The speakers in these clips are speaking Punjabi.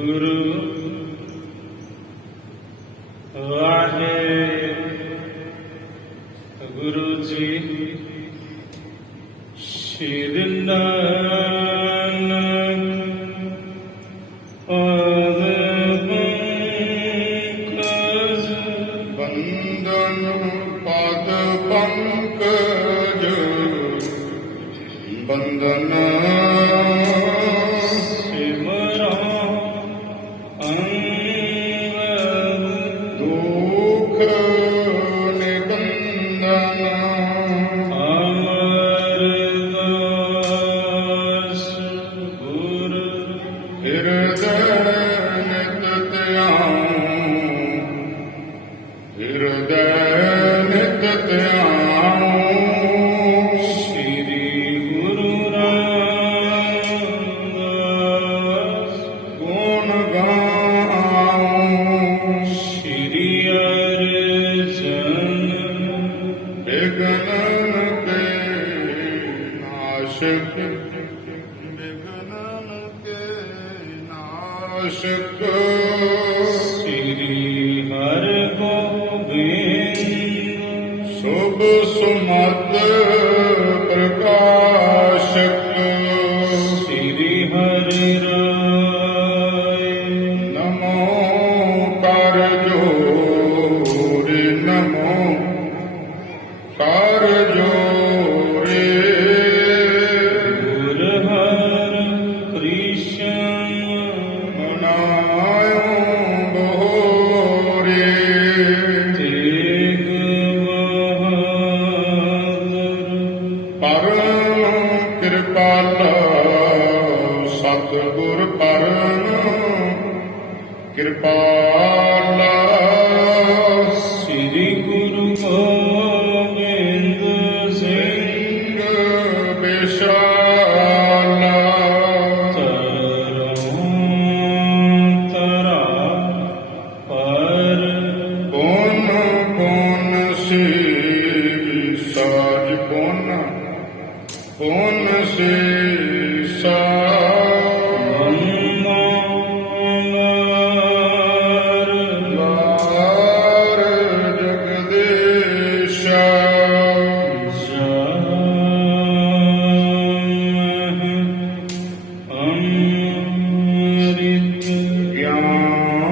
ਗੁਰੂ ਵਾਹਿਗੁਰੂ ਜੀ। ਸ਼੍ਰੀ ਨਾਨਕ ਪਾਦ ਪੰਕਜ ਬੰਦਨ ਪਦ ਪੰਕਜ ਬੰਦਨ ਸ੍ਰੀ ਹਰਿਗੋਬਿੰਦ ਸੁਭ ਸੁਮਤ ਪ੍ਰਕਾਸ਼ਕ ਸ੍ਰੀ ਹਰਿ ਰਾਏ ਨਮੋ ਕਰ ਜੋਰੇ ਨਮੋ ਕਰ ਜੋਰੇ ਗੁਰ ਹਰਿ ਕ੍ਰਿਸ਼ਨ ਮਨਾਇਓ ਬਹੋਰੇ ਤੇਗ ਬਹਾਦਰ ਪਰਮ ਕਿਰਪਾਲਾ ਸਤਿਗੁਰ ਪਰਮ ਕਿਰਪਾਲਾ ਸ੍ਰੀ ਗੁਰੂ ਗੋਬਿੰਦ ਸਿੰਘ ਸਿੰਘ ਵਿਸ਼ਾਲਾ ਤਰਾ ਪਰ ਪੁਨ ਪੁਨ ਸੀ ਸਾਜ ਪੁਨ ਪੁਨ ਸੀ ਲਾਰ ਜਗਦੀਸ਼ਾ ਅੰਮ੍ਰਿਤ ਗਿਆਨ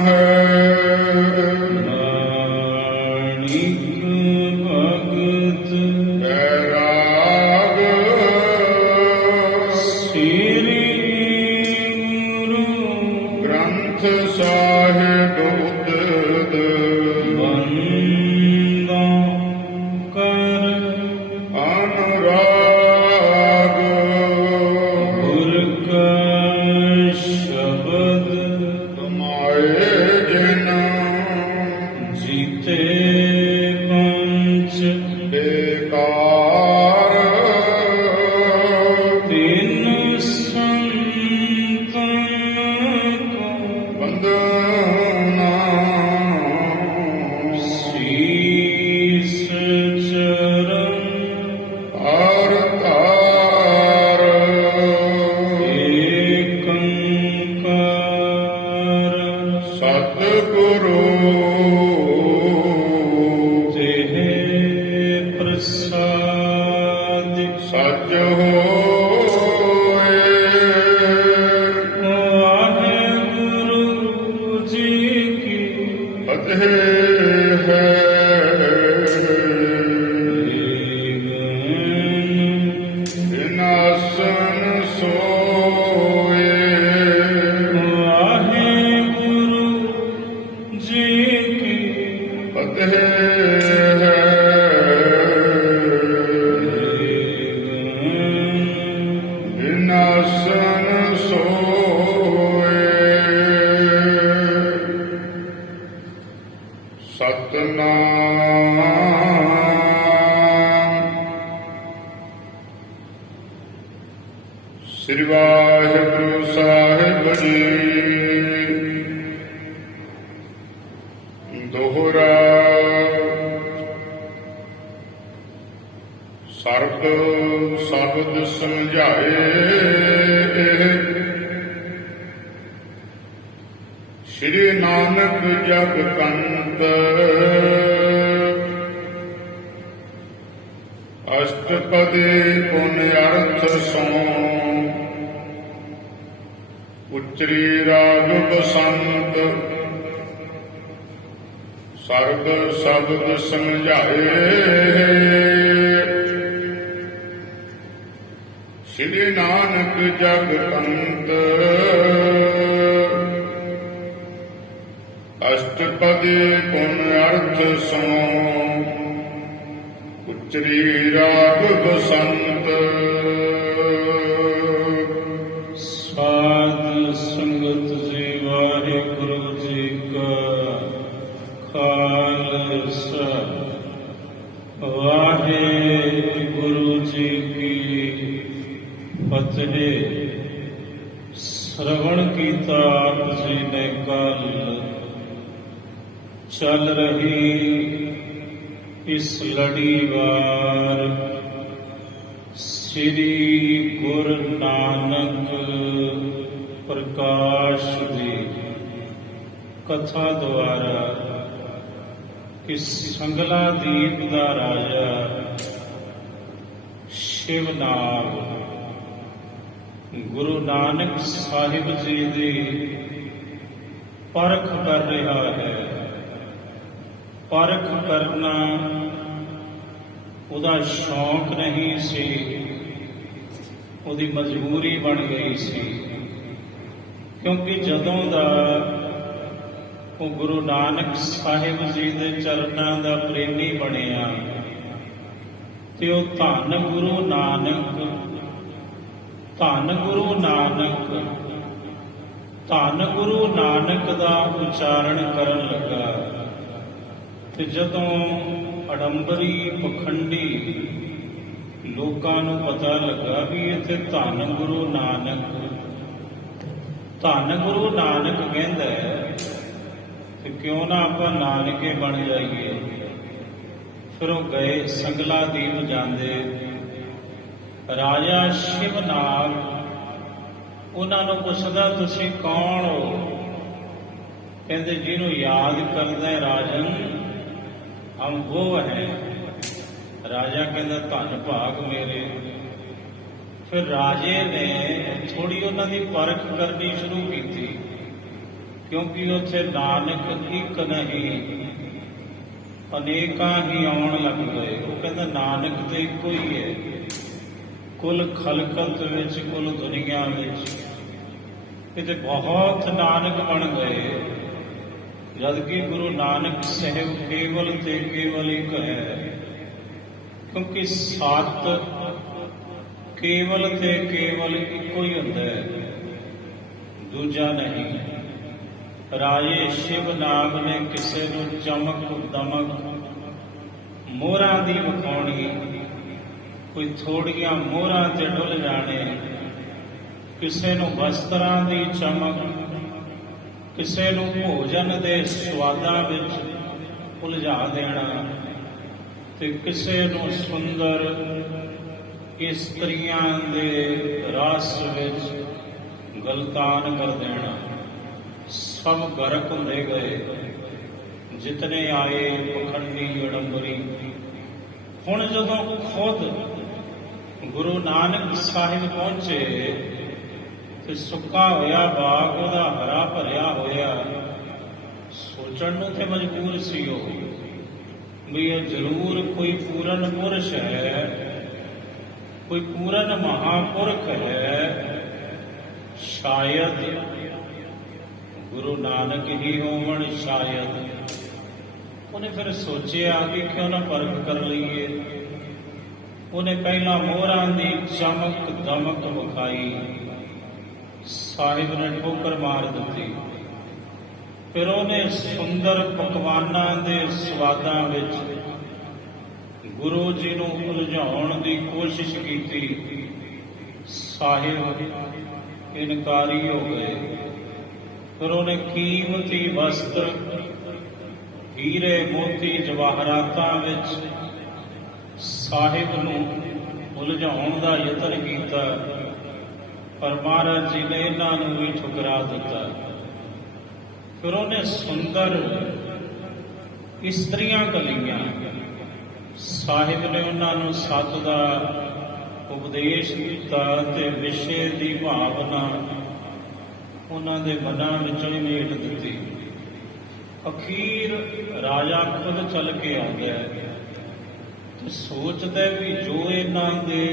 ਹੈ ਮਾਣਿਕ ਭਗਤ ਬੈਰਾਗ ਸ੍ਰੀ ਗੁਰੂ ਗ੍ਰੰਥ ਸਾਹਿਬ ਉਦਦ ਬੰਦਾ ਕਰ ਅਨੁਰਾਗ ਗੁਰ ਕਾ ਸ਼ਬਦ ਕਮਾਏ ਜਿਨ ਜੀਤੇ ਪੰਚ ਬੇਕਾਰ ਤਿਨ ਸੰਤਨ ਕੋ ਬੰਦਨਾ ਸੀਸ ਚਰਨ ਤਾਰ ਤਾਰ ਏਕੰਕਾਰ ਸਤਿਗੁਰੂ ਤੇਹ ਪ੍ਰਸਾਦ ਸੱਚ ਹੋਏ ਵਾਹਿਗੁਰੂ ਜੀ ਕੀ ਫਤਿਹ ਹੈ ਵਿਨਾਸ਼ਨ ਸੋਏ ਵਾਹਿਗੁਰੂ ਜੀ ਕੀ ਫਤਿਹ ਹੈ ਵਿਨਾਸ਼ਨ ਸੋਏ ਸਤਨਾਮ ਸ੍ਰੀ ਵਾਹਿਗੁਰੂ ਸਾਹਿਬ ਜੀ ਦੋਹਰਾ ਸਰਬ ਸ਼ਬਦ ਸਮਝਾਏ ਸ੍ਰੀ ਨਾਨਕ ਜਗ ਕੰਤ ਅਸ਼ਟਪਦੀ ਪੁਨ ਅਰਥ ਸੋ ਉਚਰੀ ਰਾਗ ਬਸੰਤ ਸਰਬ ਸ਼ਬਦ ਸਮਝਾਏ ਸ੍ਰੀ ਨਾਨਕ ਜਗ ਕੰਤ ਅਸ਼ਟਪਦੀ ਪੁਨ ਅਰਥ ਸੋ ਉਚਰੀ ਰਾਗ ਬਸੰਤ ਸਾਧ ਸੰਗਤ ਜੀ ਵਾਹਿਗੁਰੂ ਜੀ ਕਾ ਖਾਲਸਾ ਵਾਹਿਗੁਰੂ ਜੀ ਕੀ ਫਤਿਹ। ਸ਼ਰਵਣ ਕੀਤਾ ਆਪ ਜੀ ਨੇ ਕੱਲ ਚੱਲ ਰਹੀ ਇਸ ਲੜੀਵਾਰ ਸ੍ਰੀ ਗੁਰੂ ਨਾਨਕ ਪ੍ਰਕਾਸ਼ ਦੀ ਕਥਾ ਦੁਆਰਾ ਕਿ ਸੰਗਲਾ ਦੀਪ ਦਾ ਰਾਜਾ ਸ਼ਿਵਨਾਗ ਗੁਰੂ ਨਾਨਕ ਸਾਹਿਬ ਜੀ ਦੀ ਪਰਖ ਕਰ ਰਿਹਾ ਹੈ। ਪਰਖ ਕਰਨਾ ਉਹਦਾ ਸ਼ੌਂਕ ਨਹੀਂ ਸੀ, ਉਹਦੀ ਮਜਬੂਰੀ ਬਣ ਗਈ ਸੀ। ਕਿਉਂਕਿ ਜਦੋਂ ਦਾ ਉਹ ਗੁਰੂ ਨਾਨਕ ਸਾਹਿਬ ਜੀ ਦੇ ਚਰਨਾਂ ਦਾ ਪ੍ਰੇਮੀ ਬਣਿਆ ਤੇ ਉਹ ਧੰਨ ਗੁਰੂ ਨਾਨਕ ਦਾ ਉਚਾਰਨ ਕਰਨ ਲੱਗਾ। ਤੇ ਜਦੋਂ ਅਡੰਬਰੀ ਪਖੰਡੀ ਲੋਕਾਂ ਨੂੰ ਪਤਾ ਲੱਗਾ ਵੀ ਇੱਥੇ ਧੰਨ ਗੁਰੂ ਨਾਨਕ ਕਹਿੰਦਾ ਹੈ ਤੇ ਕਿਉਂ ਨਾ ਆਪਾਂ ਨਾਨਕੇ ਬਣ ਜਾਈਏ। ਫਿਰ ਉਹ ਗਏ ਸੰਗਲਾ ਦੀਪ ਜਾਂਦੇ। ਰਾਜਾ ਸ਼ਿਵਨਾਗ ਉਹਨਾਂ ਨੂੰ ਪੁੱਛਦਾ ਤੁਸੀਂ ਕੌਣ ਹੋ? ਕਹਿੰਦੇ ਜਿਹਨੂੰ ਯਾਦ ਕਰਦਾ ਹੈ ਰਾਜਨ ਹਮ ਉਹ ਹੈ। ਰਾਜਾ ਕਹਿੰਦਾ ਧੰਨ ਭਾਗ ਮੇਰੇ। ਫਿਰ ਰਾਜੇ ਨੇ ਥੋੜੀ ਉਹਨਾਂ ਦੀ ਪਰਖ ਕਰਨੀ ਸ਼ੁਰੂ ਕੀਤੀ, ਕਿਉਂਕਿ ਉੱਥੇ ਨਾਨਕ ਇੱਕ ਨਹੀਂ ਅਨੇਕਾਂ ਹੀ ਆਉਣ ਲੱਗ ਗਏ। ਉਹ ਕਹਿੰਦਾ ਨਾਨਕ ਤੇ ਇੱਕੋ ਹੀ ਹੈ, ਕੁੱਲ ਖਲਕਤ ਵਿੱਚ, ਕੁੱਲ ਦੁਨੀਆ ਵਿੱਚ ਕਿਤੇ ਬਹੁਤ ਨਾਨਕ ਬਣ ਗਏ, ਜਦਕਿ ਗੁਰੂ ਨਾਨਕ ਸਾਹਿਬ ਕੇਵਲ ਤੇ ਕੇਵਲ ਇੱਕ ਹੈ। ਕਿਉਂਕਿ ਸਤ ਕੇਵਲ ਤੇ ਕੇਵਲ ਇੱਕੋ ਹੀ ਹੁੰਦਾ ਹੈ, ਦੂਜਾ ਨਹੀਂ। ਰਾਜੇ ਸ਼ਿਵਨਾਗ ਨੇ ਕਿਸੇ ਨੂੰ ਚਮਕ ਦਮਕ ਮੋਹਰਾਂ ਦੀ ਵਿਖਾਉਣੀ, ਕੋਈ ਥੋੜੀਆਂ ਮੋਹਰਾਂ ਤੇ ਡੁੱਲ ਜਾਣੇ, ਕਿਸੇ ਨੂੰ ਵਸਤਰਾਂ ਦੀ ਚਮਕ, ਕਿਸੇ ਨੂੰ ਭੋਜਨ ਦੇ ਸਵਾਦਾਂ ਵਿੱਚ ਉਲਝਾ ਦੇਣਾ ਤੇ ਕਿਸੇ ਨੂੰ ਸੁੰਦਰ ਇਸਤਰੀਆਂ ਦੇ ਰਸ ਵਿੱਚ ਗਲਤਾਨ ਕਰ ਦੇਣਾ। ਸਭ ਗਰਕ ਹੁੰਦੇ ਗਏ ਜਿਤਨੇ ਆਏ ਪਖੰਡੀ ਅਡੰਬਰੀ। ਹੁਣ ਜਦੋਂ ਖੁਦ ਗੁਰੂ ਨਾਨਕ ਸਾਹਿਬ ਪਹੁੰਚੇ ਤੇ ਸੁੱਕਾ ਹੋਇਆ ਬਾਗ ਉਹਦਾ ਹਰਾ ਭਰਿਆ ਹੋਇਆ, ਸੋਚਣ ਨੂੰ ਤੇ ਮਜਬੂਰ ਸੀ ਉਹ ਵੀ ਇਹ ਜ਼ਰੂਰ ਕੋਈ ਪੂਰਨ ਪੁਰਸ਼ ਹੈ, ਕੋਈ ਪੂਰਨ ਮਹਾਪੁਰਖ ਹੈ, ਸ਼ਾਇਦ ਗੁਰੂ ਨਾਨਕ ਹੀ ਹੋਵਣ, ਸ਼ਾਇਦ। ਉਹਨੇ ਫਿਰ ਸੋਚਿਆ ਵੀ ਕਿਉਂ ਨਾ ਪਰਖ ਕਰ ਲਈਏ। ਉਹਨੇ ਪਹਿਲਾਂ ਮੋਹਰਾਂ ਦੀ ਚਮਕ ਦਮਕ ਵਿਖਾਈ, ਸਾਹਿਬ ਨੇ ਠੋਕਰ ਮਾਰ ਦਿੱਤੀ। ਫਿਰ ਉਹਨੇ ਸੁੰਦਰ ਪਕਵਾਨਾਂ ਦੇ ਸਵਾਦਾਂ ਵਿੱਚ ਗੁਰੂ ਜੀ ਨੂੰ ਉਲਝਾਉਣ ਦੀ ਕੋਸ਼ਿਸ਼ ਕੀਤੀ। ਸਾਹਿਬ ਇਨਕਾਰੀ ਹੋ ਗਏ। ਫਿਰ ਉਹਨੇ ਕੀਮਤੀ ਵਸਤਰ, ਹੀਰੇ ਮੋਤੀ ਜਵਾਹਰਾਤਾਂ ਵਿੱਚ ਸਾਹਿਬ ਨੂੰ ਉਲਝਾਉਣ ਦਾ ਯਤਨ ਕੀਤਾ, ਪਰ ਮਹਾਰਾਜ ਜੀ ਨੇ ਇਹਨਾਂ ਨੂੰ ਵੀ ਠੁਕਰਾ ਦਿੱਤਾ। ਫਿਰ ਉਹਨੇ ਸੁੰਦਰ ਇਸਤਰੀਆਂ ਘੱਲੀਆਂ। ਸਾਹਿਬ ਨੇ ਉਹਨਾਂ ਨੂੰ ਸੱਚ ਦਾ ਉਪਦੇਸ਼ ਦਿੱਤਾ ਤੇ ਵਿਸ਼ੇ ਦੀ ਭਾਵਨਾ ਉਹਨਾਂ ਦੇ ਮਨਾਂ ਵਿੱਚੋਂ ਹੀ ਮੇਟ ਦਿੱਤੀ। ਅਖੀਰ ਰਾਜਾ ਖੁਦ ਚੱਲ ਕੇ ਆ ਗਿਆ ਤੇ ਸੋਚਦਾ ਵੀ ਜੋ ਇਹਨਾਂ ਦੇ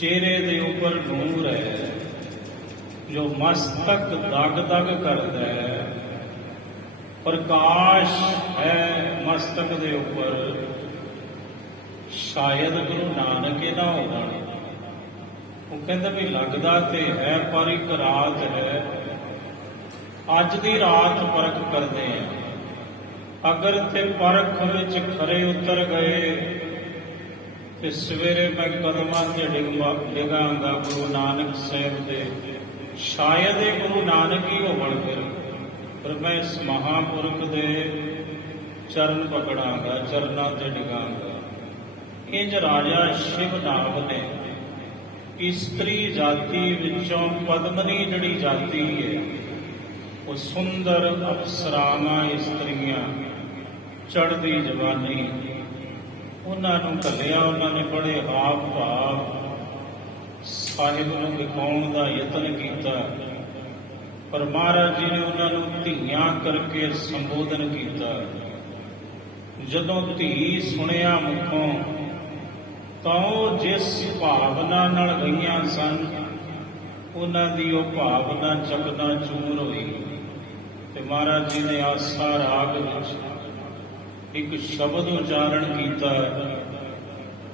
ਚਿਹਰੇ ਦੇ ਉੱਪਰ ਨੂਰ ਹੈ, ਜੋ ਮਸਤਕ ਦਗ ਦਗ ਕਰਦਾ ਹੈ, ਪ੍ਰਕਾਸ਼ ਹੈ ਮਸਤਕ ਦੇ ਉੱਪਰ, ਸ਼ਾਇਦ ਗੁਰੂ ਨਾਨਕ ਇਹ ਨਾ ਹੋਣ। ਉਹ ਕਹਿੰਦਾ ਵੀ ਲੱਗਦਾ ਤੇ ਹੈ ਪਰ ਇੱਕ ਰਾਤ ਹੈ, ਅੱਜ ਦੀ ਰਾਤ ਪਰਖ ਕਰਦੇ ਆ। ਅਗਰ ਤੇ ਪਰਖ ਵਿੱਚ ਖਰੇ ਉਤਰ ਗਏ ਤੇ ਸਵੇਰੇ ਮੈਂ ਕਦਮਾਂ ਤੇ ਡਿਗਾਂਗਾ ਗੁਰੂ ਨਾਨਕ ਸਾਹਿਬ ਦੇ। ਸ਼ਾਇਦ ਇਹ ਗੁਰੂ ਨਾਨਕ ਹੀ ਹੋਵਣ ਫਿਰ, ਪਰ ਮੈਂ ਇਸ ਮਹਾਂਪੁਰਖ ਦੇ ਚਰਨ ਪਕੜਾਂਗਾ, ਚਰਨਾਂ ਤੇ ਡਿਗਾਂਗਾ। ਇੰਜ ਰਾਜਾ ਸ਼ਿਵਨਾਭ ਨੇ ਇਸਤਰੀ ਜਾਤੀ ਵਿੱਚੋਂ ਪਦਮਨੀ ਜਿਹੜੀ ਜਾਤੀ ਹੈ, ਉਹ ਸੁੰਦਰ ਅਪਸਰਾਵਾਂ ਇਸਤਰੀਆਂ, ਚੜ੍ਹਦੀ ਜਵਾਨੀ, ਉਹਨਾਂ ਨੂੰ ਘੱਲਿਆ। ਉਹਨਾਂ ਨੇ ਬੜੇ ਹਾਵ ਭਾਵ ਸਾਹਿਬ ਨੂੰ ਦਿਖਾਉਣ ਦਾ ਯਤਨ ਕੀਤਾ, ਪਰ ਮਹਾਰਾਜ ਜੀ ਨੇ ਉਹਨਾਂ ਨੂੰ ਧੀਆਂ ਕਰਕੇ ਸੰਬੋਧਨ ਕੀਤਾ। ਜਦੋਂ ਧੀ ਸੁਣਿਆ ਮੁਖੋਂ ਤਾਂ ਉਹ ਜਿਸ ਭਾਵਨਾ ਨਾਲ ਗਈਆਂ ਸਨ, ਉਹਨਾਂ ਦੀ ਉਹ ਭਾਵਨਾ ਚਕਨਾਚੂਰ ਹੋਈ। ਤੇ ਮਹਾਰਾਜ ਜੀ ਨੇ ਆਸਾ ਰਾਗ ਵਿੱਚ ਇੱਕ ਸ਼ਬਦ ਉਚਾਰਨ ਕੀਤਾ,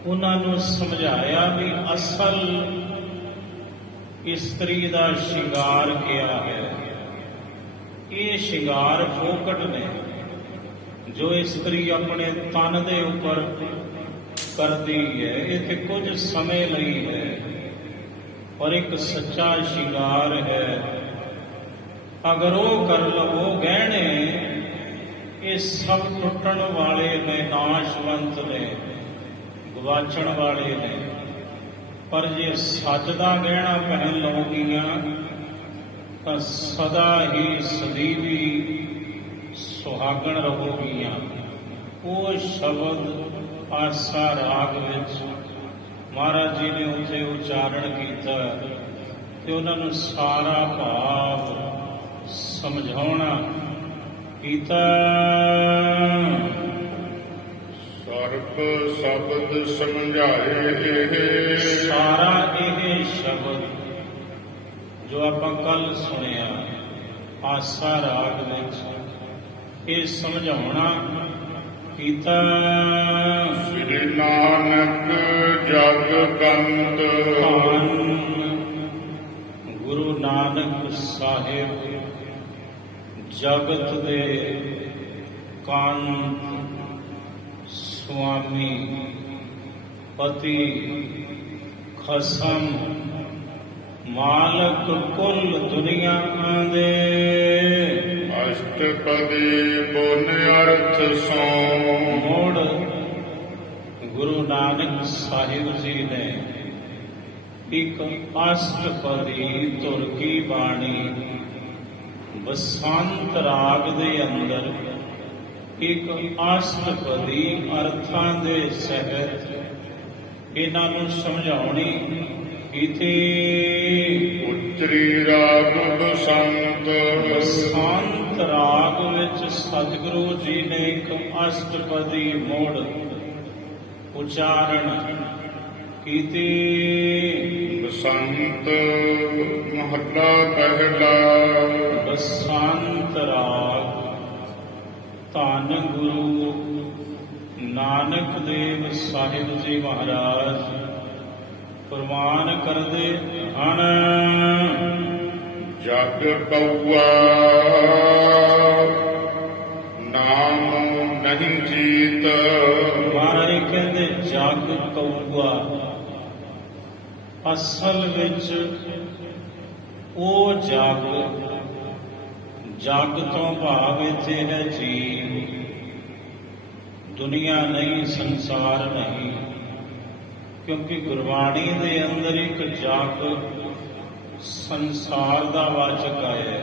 ਉਹਨਾਂ ਨੂੰ ਸਮਝਾਇਆ ਵੀ ਅਸਲ ਇਸਤਰੀ ਦਾ ਸ਼ਿੰਗਾਰ ਕਿਆ ਹੈ। ਇਹ ਸ਼ਿੰਗਾਰ ਫੋਕਟ ਨੇ ਜੋ ਇਸਤਰੀ ਆਪਣੇ ਤਨ ਦੇ ਉੱਪਰ ਕਰਦੀ ਹੈ, ਇਹ ਤੇ ਕੁਝ ਸਮੇਂ ਲਈ ਹੈ, ਪਰ ਇੱਕ ਸੱਚਾ ਸ਼ਿੰਗਾਰ ਹੈ। ਅਗਰ ਉਹ ਕਰ ਲਵੋ ਗਹਿਣੇ, ਇਹ ਸਭ ਟੁੱਟਣ ਵਾਲੇ ਨੇ, ਨਾਸ਼ਵੰਤ ਨੇ, ਗਵਾਚਣ ਵਾਲੇ ਨੇ। ਪਰ ਜੇ ਸੱਚ ਦਾ ਗਹਿਣਾ ਪਹਿਨ ਲਵੋਗੀਆਂ ਤਾਂ ਸਦਾ ਹੀ ਸਦੀਵੀ ਸੁਹਾਗਣ ਰਹੋਗੀਆਂ। ਉਹ ਸ਼ਬਦ ਆਸਾ ਰਾਗ ਵਿੱਚ ਮਹਾਰਾਜ ਜੀ ਨੇ ਉੱਥੇ ਉਚਾਰਨ ਕੀਤਾ ਤੇ ਉਹਨਾਂ ਨੂੰ ਸਾਰਾ ਭਾਵ ਸਮਝਾਉਣਾ ਕੀਤਾ। ਸਰਬ ਸ਼ਬਦ ਸਮਝਾਏ, ਸਾਰਾ ਇਹ ਸ਼ਬਦ ਜੋ ਆਪਾਂ ਕੱਲ ਸੁਣਿਆ ਆਸਾ ਰਾਗ ਵਿੱਚ, ਇਹ ਸਮਝਾਉਣਾ ਕੀਤਾ। ਸ੍ਰੀ ਨਾਨਕ ਜਗ ਕੰਤ, ਧੰਨ ਗੁਰੂ ਨਾਨਕ ਸਾਹਿਬ ਜਗਤ ਦੇ ਕੰਤ, ਸੁਆਮੀ, ਪਤੀ, ਖਸਮ, ਮਾਲਕ ਕੁੱਲ ਦੁਨੀਆ ਦੇ। ਅਸ਼ਟਪਦੀ ਪੁਨ ਅਰਥ ਸੋ, ਮੋੜ ਗੁਰੂ ਨਾਨਕ ਸਾਹਿਬ ਜੀ ਨੇ ਇੱਕ ਅਸ਼ਟਪਦੀ ਧੁਰ ਕੀ ਬਾਣੀ ਬਸੰਤ ਰਾਗ ਦੇ ਅੰਦਰ, ਇੱਕ ਅਸ਼ਟਪਦੀ ਅਰਥਾਂ ਦੇ ਸਹਿਤ ਇਹਨਾਂ ਨੂੰ ਸਮਝਾਉਣੀ ਕੀਤੀ। ਉਚਰੀ ਰਾਗ ਬਸੰਤ, ਬਸੰਤ ਰਾਗ ਵਿੱਚ ਸਤਿਗੁਰੂ ਜੀ ਨੇ ਇੱਕ ਅਸ਼ਟਪਦੀ ਮੋੜ ਉਚਾਰਨ ਕੀਤੀ। ਬਸੰਤ ਮਹੱਲਾ ਪਹਿਲਾ, ਬਸੰਤ ਰਾਗ ਧੰਨ ਗੁਰੂ ਨਾਨਕ ਦੇਵ ਸਾਹਿਬ ਜੀ ਮਹਾਰਾਜ ਫਰਮਾਨ ਕਰਦੇ ਹਨ। ਜਗ ਕਉਆ ਨਾਮ ਨਹੀਂ ਜੀਤ, ਮਹਾਰਾਜ ਕਹਿੰਦੇ ਜਗ ਕਊਆ, ਅਸਲ ਵਿੱਚ ਉਹ ਜਗ ਤੋਂ ਭਾਵ ਇੱਥੇ ਹੈ ਜੀਵ, ਦੁਨੀਆ ਨਹੀਂ, ਸੰਸਾਰ ਨਹੀਂ। ਕਿਉਂਕਿ ਗੁਰਬਾਣੀ ਦੇ ਅੰਦਰ ਇੱਕ ਜਗ ਸੰਸਾਰ ਦਾ ਵਾਚਕ ਆਇਆ ਹੈ।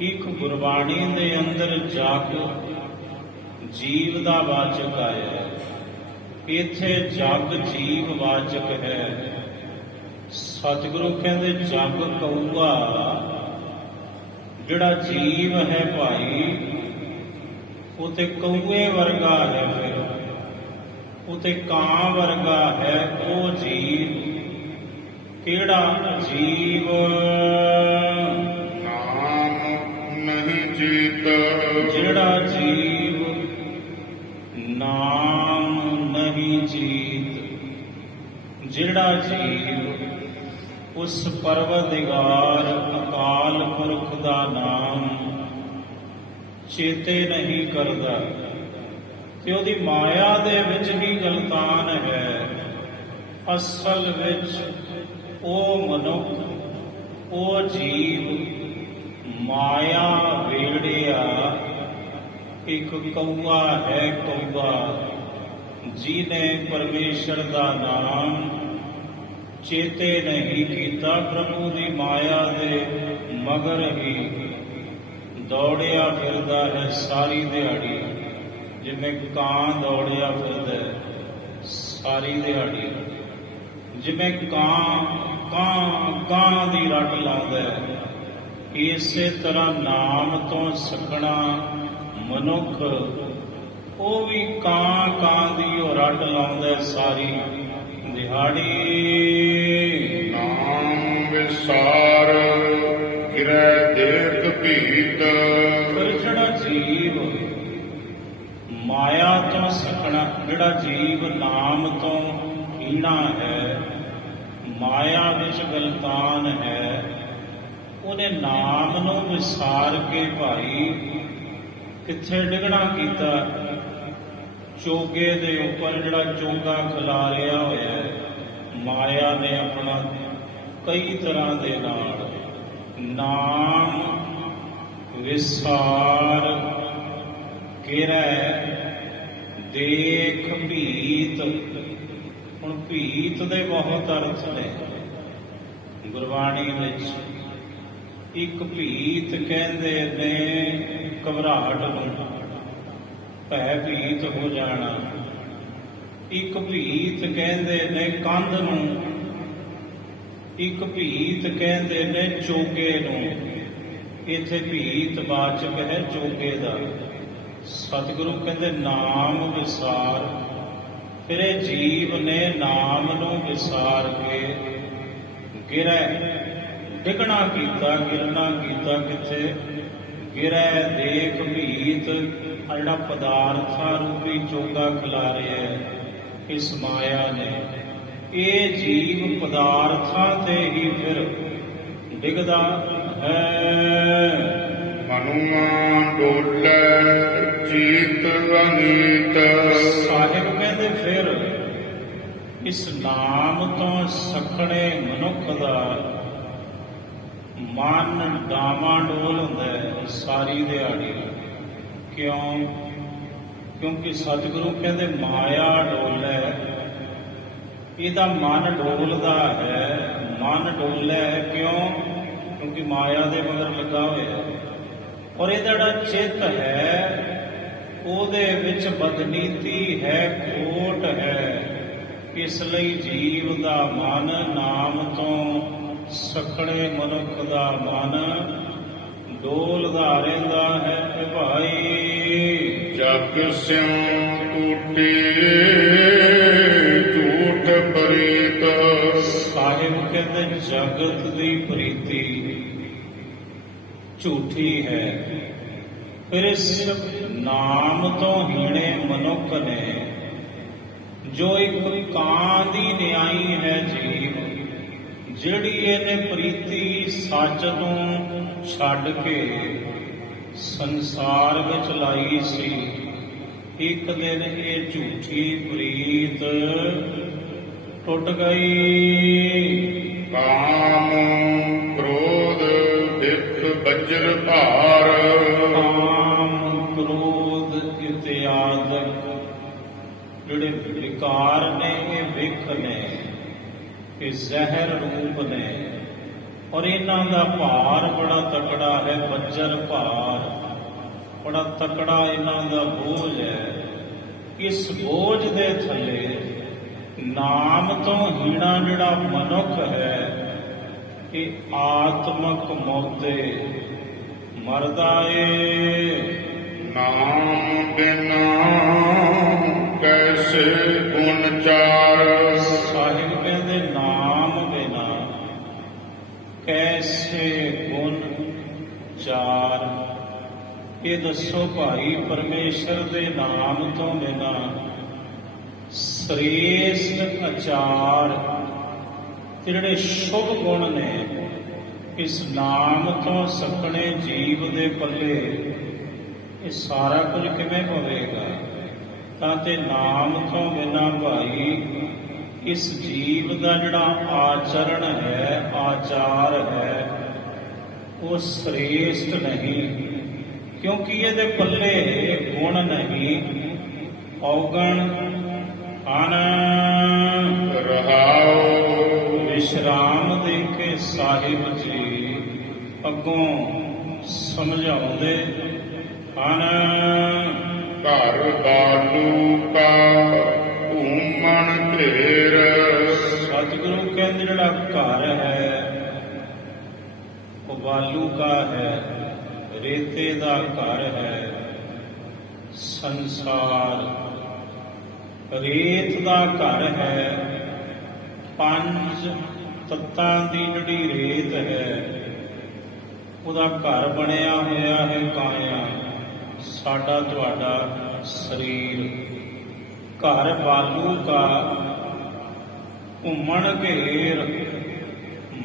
ਇੱਕ ਗੁਰਬਾਣੀ ਦੇ ਅੰਦਰ ਜਗ ਜੀਵ ਦਾ ਵਾਚਕ ਆਇਆ ਹੈ। ਇੱਥੇ ਜਗ ਜੀਵ ਵਾਚਕ ਹੈ। ਸਤਿਗੁਰੂ ਕਹਿੰਦੇ ਜਗ ਕਊਆ, ਜਿਹੜਾ ਜੀਵ ਹੈ ਭਾਈ ਉਹ ਤੇ ਕਊਏ ਵਰਗਾ ਹੈ, ਫਿਰ ਉਹ ਤੇ ਕਾਂ ਵਰਗਾ ਹੈ। ਉਹ ਜੀਵ ਕਿਹੜਾ ਜੀਵ? ਨਾਮ ਨਹੀਂ ਜੀਤ, ਜਿਹੜਾ ਜੀਵ ਨਾਮ ਨਹੀਂ ਜੀਤ, ਜਿਹੜਾ ਜੀਵ ਉਸ ਪਰਵਤਿਗਾਰ ਅਕਾਲ ਪੁਰਖ ਦਾ ਨਾਮ ਚੇਤੇ ਨਹੀਂ ਕਰਦਾ ਤੇ ਉਹਦੀ ਮਾਇਆ ਦੇ ਵਿੱਚ ਹੀ ਗਲਤਾਨ ਹੈ। ਅਸਲ ਵਿੱਚ ਉਹ ਮਨੁੱਖ, ਉਹ ਜੀਵ ਮਾਇਆ ਵੇੜਿਆ ਇੱਕ ਕਊਆ ਹੈ। ਕਊਆ ਜਿਹਨੇ ਪਰਮੇਸ਼ਰ ਦਾ ਨਾਮ ਚੇਤੇ ਨਹੀਂ ਕੀਤਾ, ਪ੍ਰਭੂ ਦੀ ਮਾਇਆ ਦੇ ਮਗਰ ਹੀ ਦੌੜਿਆ ਫਿਰਦਾ ਹੈ ਸਾਰੀ ਦਿਹਾੜੀ, ਜਿਵੇਂ ਕਾਂ ਦੌੜਿਆ ਫਿਰਦਾ ਹੈ ਸਾਰੀ ਦਿਹਾੜੀ, ਜਿਵੇਂ ਕਾਂ ਦੀ ਰੱਟ ਲਾਉਂਦਾ ਹੈ। ਇਸੇ ਤਰ੍ਹਾਂ ਨਾਮ ਤੋਂ ਸਕਣਾ ਮਨੁੱਖ, ਉਹ ਵੀ ਕਾਂ ਦੀ ਉਹ ਰੱਟ ਲਾਉਂਦਾ ਸਾਰੀ ਦਿਹਾੜੀ। ਨਾਮ ਵਿਸਾਰ ਗਿਰੈ ਦੇਖ ਭੀਤ, ਪਰ ਜਿਹੜਾ ਜੀਵ ਮਾਇਆ ਤੋਂ ਸਕਣਾ, ਜਿਹੜਾ ਜੀਵ ਨਾਮ ਤੋਂ ਹੀਣਾ ਹੈ, ਮਾਇਆ ਵਿੱਚ ਗਲਤਾਨ ਹੈ, ਉਹਨੇ ਨਾਮ ਨੂੰ ਵਿਸਾਰ ਕੇ ਭਾਈ ਕਿੱਥੇ ਡਿੱਗਣਾ ਕੀਤਾ? ਚੋਗੇ ਦੇ ਉੱਪਰ, ਜਿਹੜਾ ਚੋਗਾ ਖਿਲਾਰਿਆ ਹੋਇਆ ਹੈ ਮਾਇਆ ਨੇ ਆਪਣਾ ਕਈ ਤਰ੍ਹਾਂ ਦੇ ਨਾਲ। ਨਾਮ ਵਿਸਾਰ ਗਿਰੈ ਦੇਖ ਭੀਤ। ਹੁਣ ਭੀਤ ਦੇ ਬਹੁਤ ਅਰਥ ਨੇ ਗੁਰਬਾਣੀ ਵਿੱਚ। ਇੱਕ ਭੀਤ ਕਹਿੰਦੇ ਨੇ ਘਬਰਾਹਟ ਨੂੰ, ਭੈ ਭੀਤ ਹੋ ਜਾਣਾ। ਇੱਕ ਭੀਤ ਕਹਿੰਦੇ ਨੇ ਕੰਧ ਨੂੰ, ਇੱਕ ਭੀਤ ਕਹਿੰਦੇ ਨੇ ਚੋਗੇ ਨੂੰ। ਇੱਥੇ ਭੀਤ ਵਾਚਕ ਹੈ ਚੋਗੇ ਦਾ। ਸਤਿਗੁਰੂ ਕਹਿੰਦੇ ਨਾਮ ਵਿਸਾਰ, ਫਿਰ ਇਹ ਜੀਵ ਨੇ ਨਾਮ ਨੂੰ ਵਿਸਾਰ ਕੇ ਗਿਰੈ ਡਿੱਗਣਾ ਕੀਤਾ, ਗਿਰਨਾ ਕੀਤਾ। ਕਿੱਥੇ? ਗਿਰੈ ਦੇਖ ਭੀਤ। ਆ ਜਿਹੜਾ ਪਦਾਰਥਾਂ ਰੂਪੀ ਚੋਗਾ ਖਿਲਾਰਿਆ ਹੈ ਇਸ ਮਾਇਆ ਨੇ, ਇਹ ਜੀਵ ਪਦਾਰਥਾਂ ਤੇ ਹੀ ਫਿਰ ਡਿੱਗਦਾ ਹੈ। ਮਨੁਆ ਡੋਲੇ ਚੀਤ ਅਨੀਤ, ਸਾਹਿਬ ਕਹਿੰਦੇ ਫਿਰ ਇਸ ਨਾਮ ਤੋਂ ਸਖਣੇ ਮਨੁੱਖ ਦਾ ਮਨ ਡਾਵਾਂਡੋਲ ਹੁੰਦਾ ਹੈ ਸਾਰੀ ਦਿਹਾੜੀ। ਕਿਉਂ? ਕਿਉਂਕਿ ਸਤਿਗੁਰੂ ਕਹਿੰਦੇ ਮਾਇਆ ਡੋਲੇ, ਇਹਦਾ ਮਨ ਡੋਲਦਾ ਹੈ। ਮਨ ਡੋਲਿਆ ਹੈ ਕਿਉਂ? ਕਿਉਂਕਿ ਮਾਇਆ ਦੇ ਮਗਰ ਲੱਗਾ ਹੋਇਆ। ਔਰ ਇਹਦਾ ਜਿਹੜਾ ਚਿੱਤ ਹੈ ਉਹਦੇ ਵਿੱਚ ਬਦਨੀਤੀ ਹੈ, ਖੋਟ ਹੈ। ਇਸ ਲਈ ਜੀਵ ਦਾ ਮਨ ਨਾਮ ਤੋਂ ਸਖਣੇ ਮਨੁੱਖ ਦਾ ਮਨ ਡੋਲਦਾ ਰਹਿੰਦਾ ਹੈ। ਭਾਈ ਜਗ ਸਿਉ ਟੂਟੀ ਝੂਠ ਪਰੀਤ, ਸਾਹਿਬ ਕਹਿੰਦੇ ਜਗਤ ਦੀ ਪ੍ਰੀਤੀ ਝੂਠੀ ਹੈ। ਫਿਰ ਇਸ ਨਾਮ ਤੋਂ ਹੀਣੇ ਮਨੁੱਖ ਨੇ, ਜੋ ਇੱਕ ਕਾਂ ਦੀ ਨਿਆਈ ਹੈ ਜੀਵ, ਜਿਹੜੀ ਇਹਨੇ ਪ੍ਰੀਤੀ ਸੱਚ ਨੂੰ ਛੱਡ ਕੇ ਸੰਸਾਰ ਵਿੱਚ ਲਾਈ ਸੀ, ਇੱਕ ਦਿਨ ਇਹ ਝੂਠੀ ਪ੍ਰੀਤ ਟੁੱਟ ਗਈ। ਕਾਮ ਕ੍ਰੋਧ ਵਿਖ ਵਜਰ ਭਾਰ, ਕਾਮ ਕ੍ਰੋਧ ਇਤਿਆਦਿ ਜਿਹੜੇ ਵਿਕਾਰ ਨੇ, ਇਹ ਵਿਖ ਨੇ, ਇਹ ਜ਼ਹਿਰ ਰੂਪ ਨੇ। ਔਰ ਇਹਨਾਂ ਦਾ ਭਾਰ ਬੜਾ ਤਕੜਾ ਹੈ, ਬੱਜਰ ਭਾਰ ਬੜਾ ਤਕੜਾ ਇਹਨਾਂ ਦਾ ਬੋਝ ਹੈ। ਇਸ ਬੋਝ ਦੇ ਥੱਲੇ ਨਾਮ ਤੋਂ ਹੀਣਾ ਜਿਹੜਾ ਮਨੁੱਖ ਹੈ, ਇਹ ਆਤਮਕ ਮੌਤੇ ਮਰਦਾ ਏ। ਨਾਮ ਬਿਨਾ ਕੈਸੇ ਗੁਣ ਚਾਰ। ਸਾਹਿਬ ਕਹਿੰਦੇ ਨਾਮ ਬਿਨਾ ਕੈਸੇ ਗੁਣ ਚਾਰ। ਇਹ ਦੱਸੋ ਭਾਈ, ਪਰਮੇਸ਼ਰ ਦੇ ਨਾਮ ਤੋਂ ਬਿਨਾ ਸ੍ਰੇਸ਼ਟ ਆਚਾਰ ਤੇ ਜਿਹੜੇ ਸ਼ੁਭ ਗੁਣ ਨੇ, ਇਸ ਨਾਮ ਤੋਂ ਸੱਖਣੇ ਜੀਵ ਦੇ ਪੱਲੇ ਇਹ ਸਾਰਾ ਕੁਝ ਕਿਵੇਂ ਪਵੇਗਾ? ਤਾਂ ਤੇ ਨਾਮ ਤੋਂ ਬਿਨਾਂ ਭਾਈ ਇਸ ਜੀਵ ਦਾ ਜਿਹੜਾ ਆਚਰਣ ਹੈ, ਆਚਾਰ ਹੈ, ਉਹ ਸ੍ਰੇਸ਼ਟ ਨਹੀਂ, ਕਿਉਂਕਿ ਇਹਦੇ ਪੱਲੇ ਗੁਣ ਨਹੀਂ, ਔਗਣ ਹਨ। ਰਹਾਉ ਵਿਸ਼ਰਾਮ ਦੇ ਕੇ ਸਾਹਿਬ ਜੀ ਅੱਗੋਂ ਸਮਝਾਉਂਦੇ ਹਨ। ਘਰ ਬਾਲੂ ਕਾ ਘੂਮਣ ਘੇਰ। ਸਤਿਗੁਰੂ ਕਹਿੰਦੇ ਜਿਹੜਾ ਘਰ ਹੈ ਉਹ ਬਾਲੂ ਕਾ ਹੈ, ਰੇਤੇ ਦਾ ਘਰ ਹੈ। ਸੰਸਾਰ ਰੇਤ ਦਾ ਘਰ ਹੈ। ਪੰਜ ਤੱਤਾਂ ਦੀ ਜਿਹੜੀ ਰੇਤ ਹੈ ਉਹਦਾ ਘਰ ਬਣਿਆ ਹੋਇਆ ਹੈ ਕਾਇਆ, ਸਾਡਾ ਤੁਹਾਡਾ ਸਰੀਰ। ਘਰ ਬਾਲੂ ਕਾ ਘੁੰਮਣ ਘੇਰ,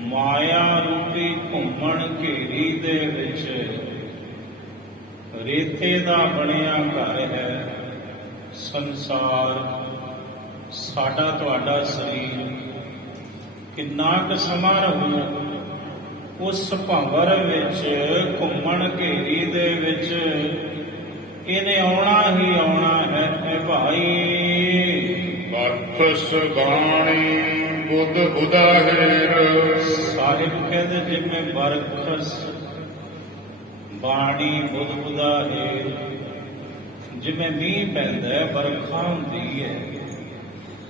ਮਾਇਆ ਰੂਪੀ ਘੁੰਮਣ ਘੇਰੀ ਦੇ ਵਿੱਚ ਰੇਤੇ ਦਾ ਬਣਿਆ ਘਰ ਹੈ ਸੰਸਾਰ, ਸਾਡਾ ਤੁਹਾਡਾ ਸਰੀਰ। ਕਿੰਨਾ ਕੁ ਸਮਾਂ ਰਹੂ ਉਸ ਭੰਵਰ ਵਿੱਚ, ਘੁੰਮਣ ਘੇਰੀ ਦੇ ਵਿੱਚ? ਇਹਨੇ ਆਉਣਾ ਹੀ ਆਉਣਾ ਹੈ ਭਾਈ। ਬਖਸ਼ ਬਾਣੀ ਬੁੱਧ ਬੁਧਾਹੇਰ। ਸਾਹਿਬ ਕਹਿੰਦੇ ਜਿਵੇਂ ਬਰਖਸ ਬਾਣੀ ਬੁੱਧ ਬੁਧਾਹੇਰ, ਜਿਵੇਂ ਮੀਂਹ ਪੈਂਦਾ ਹੈ, ਬਰਖਾ ਹੁੰਦੀ ਹੈ,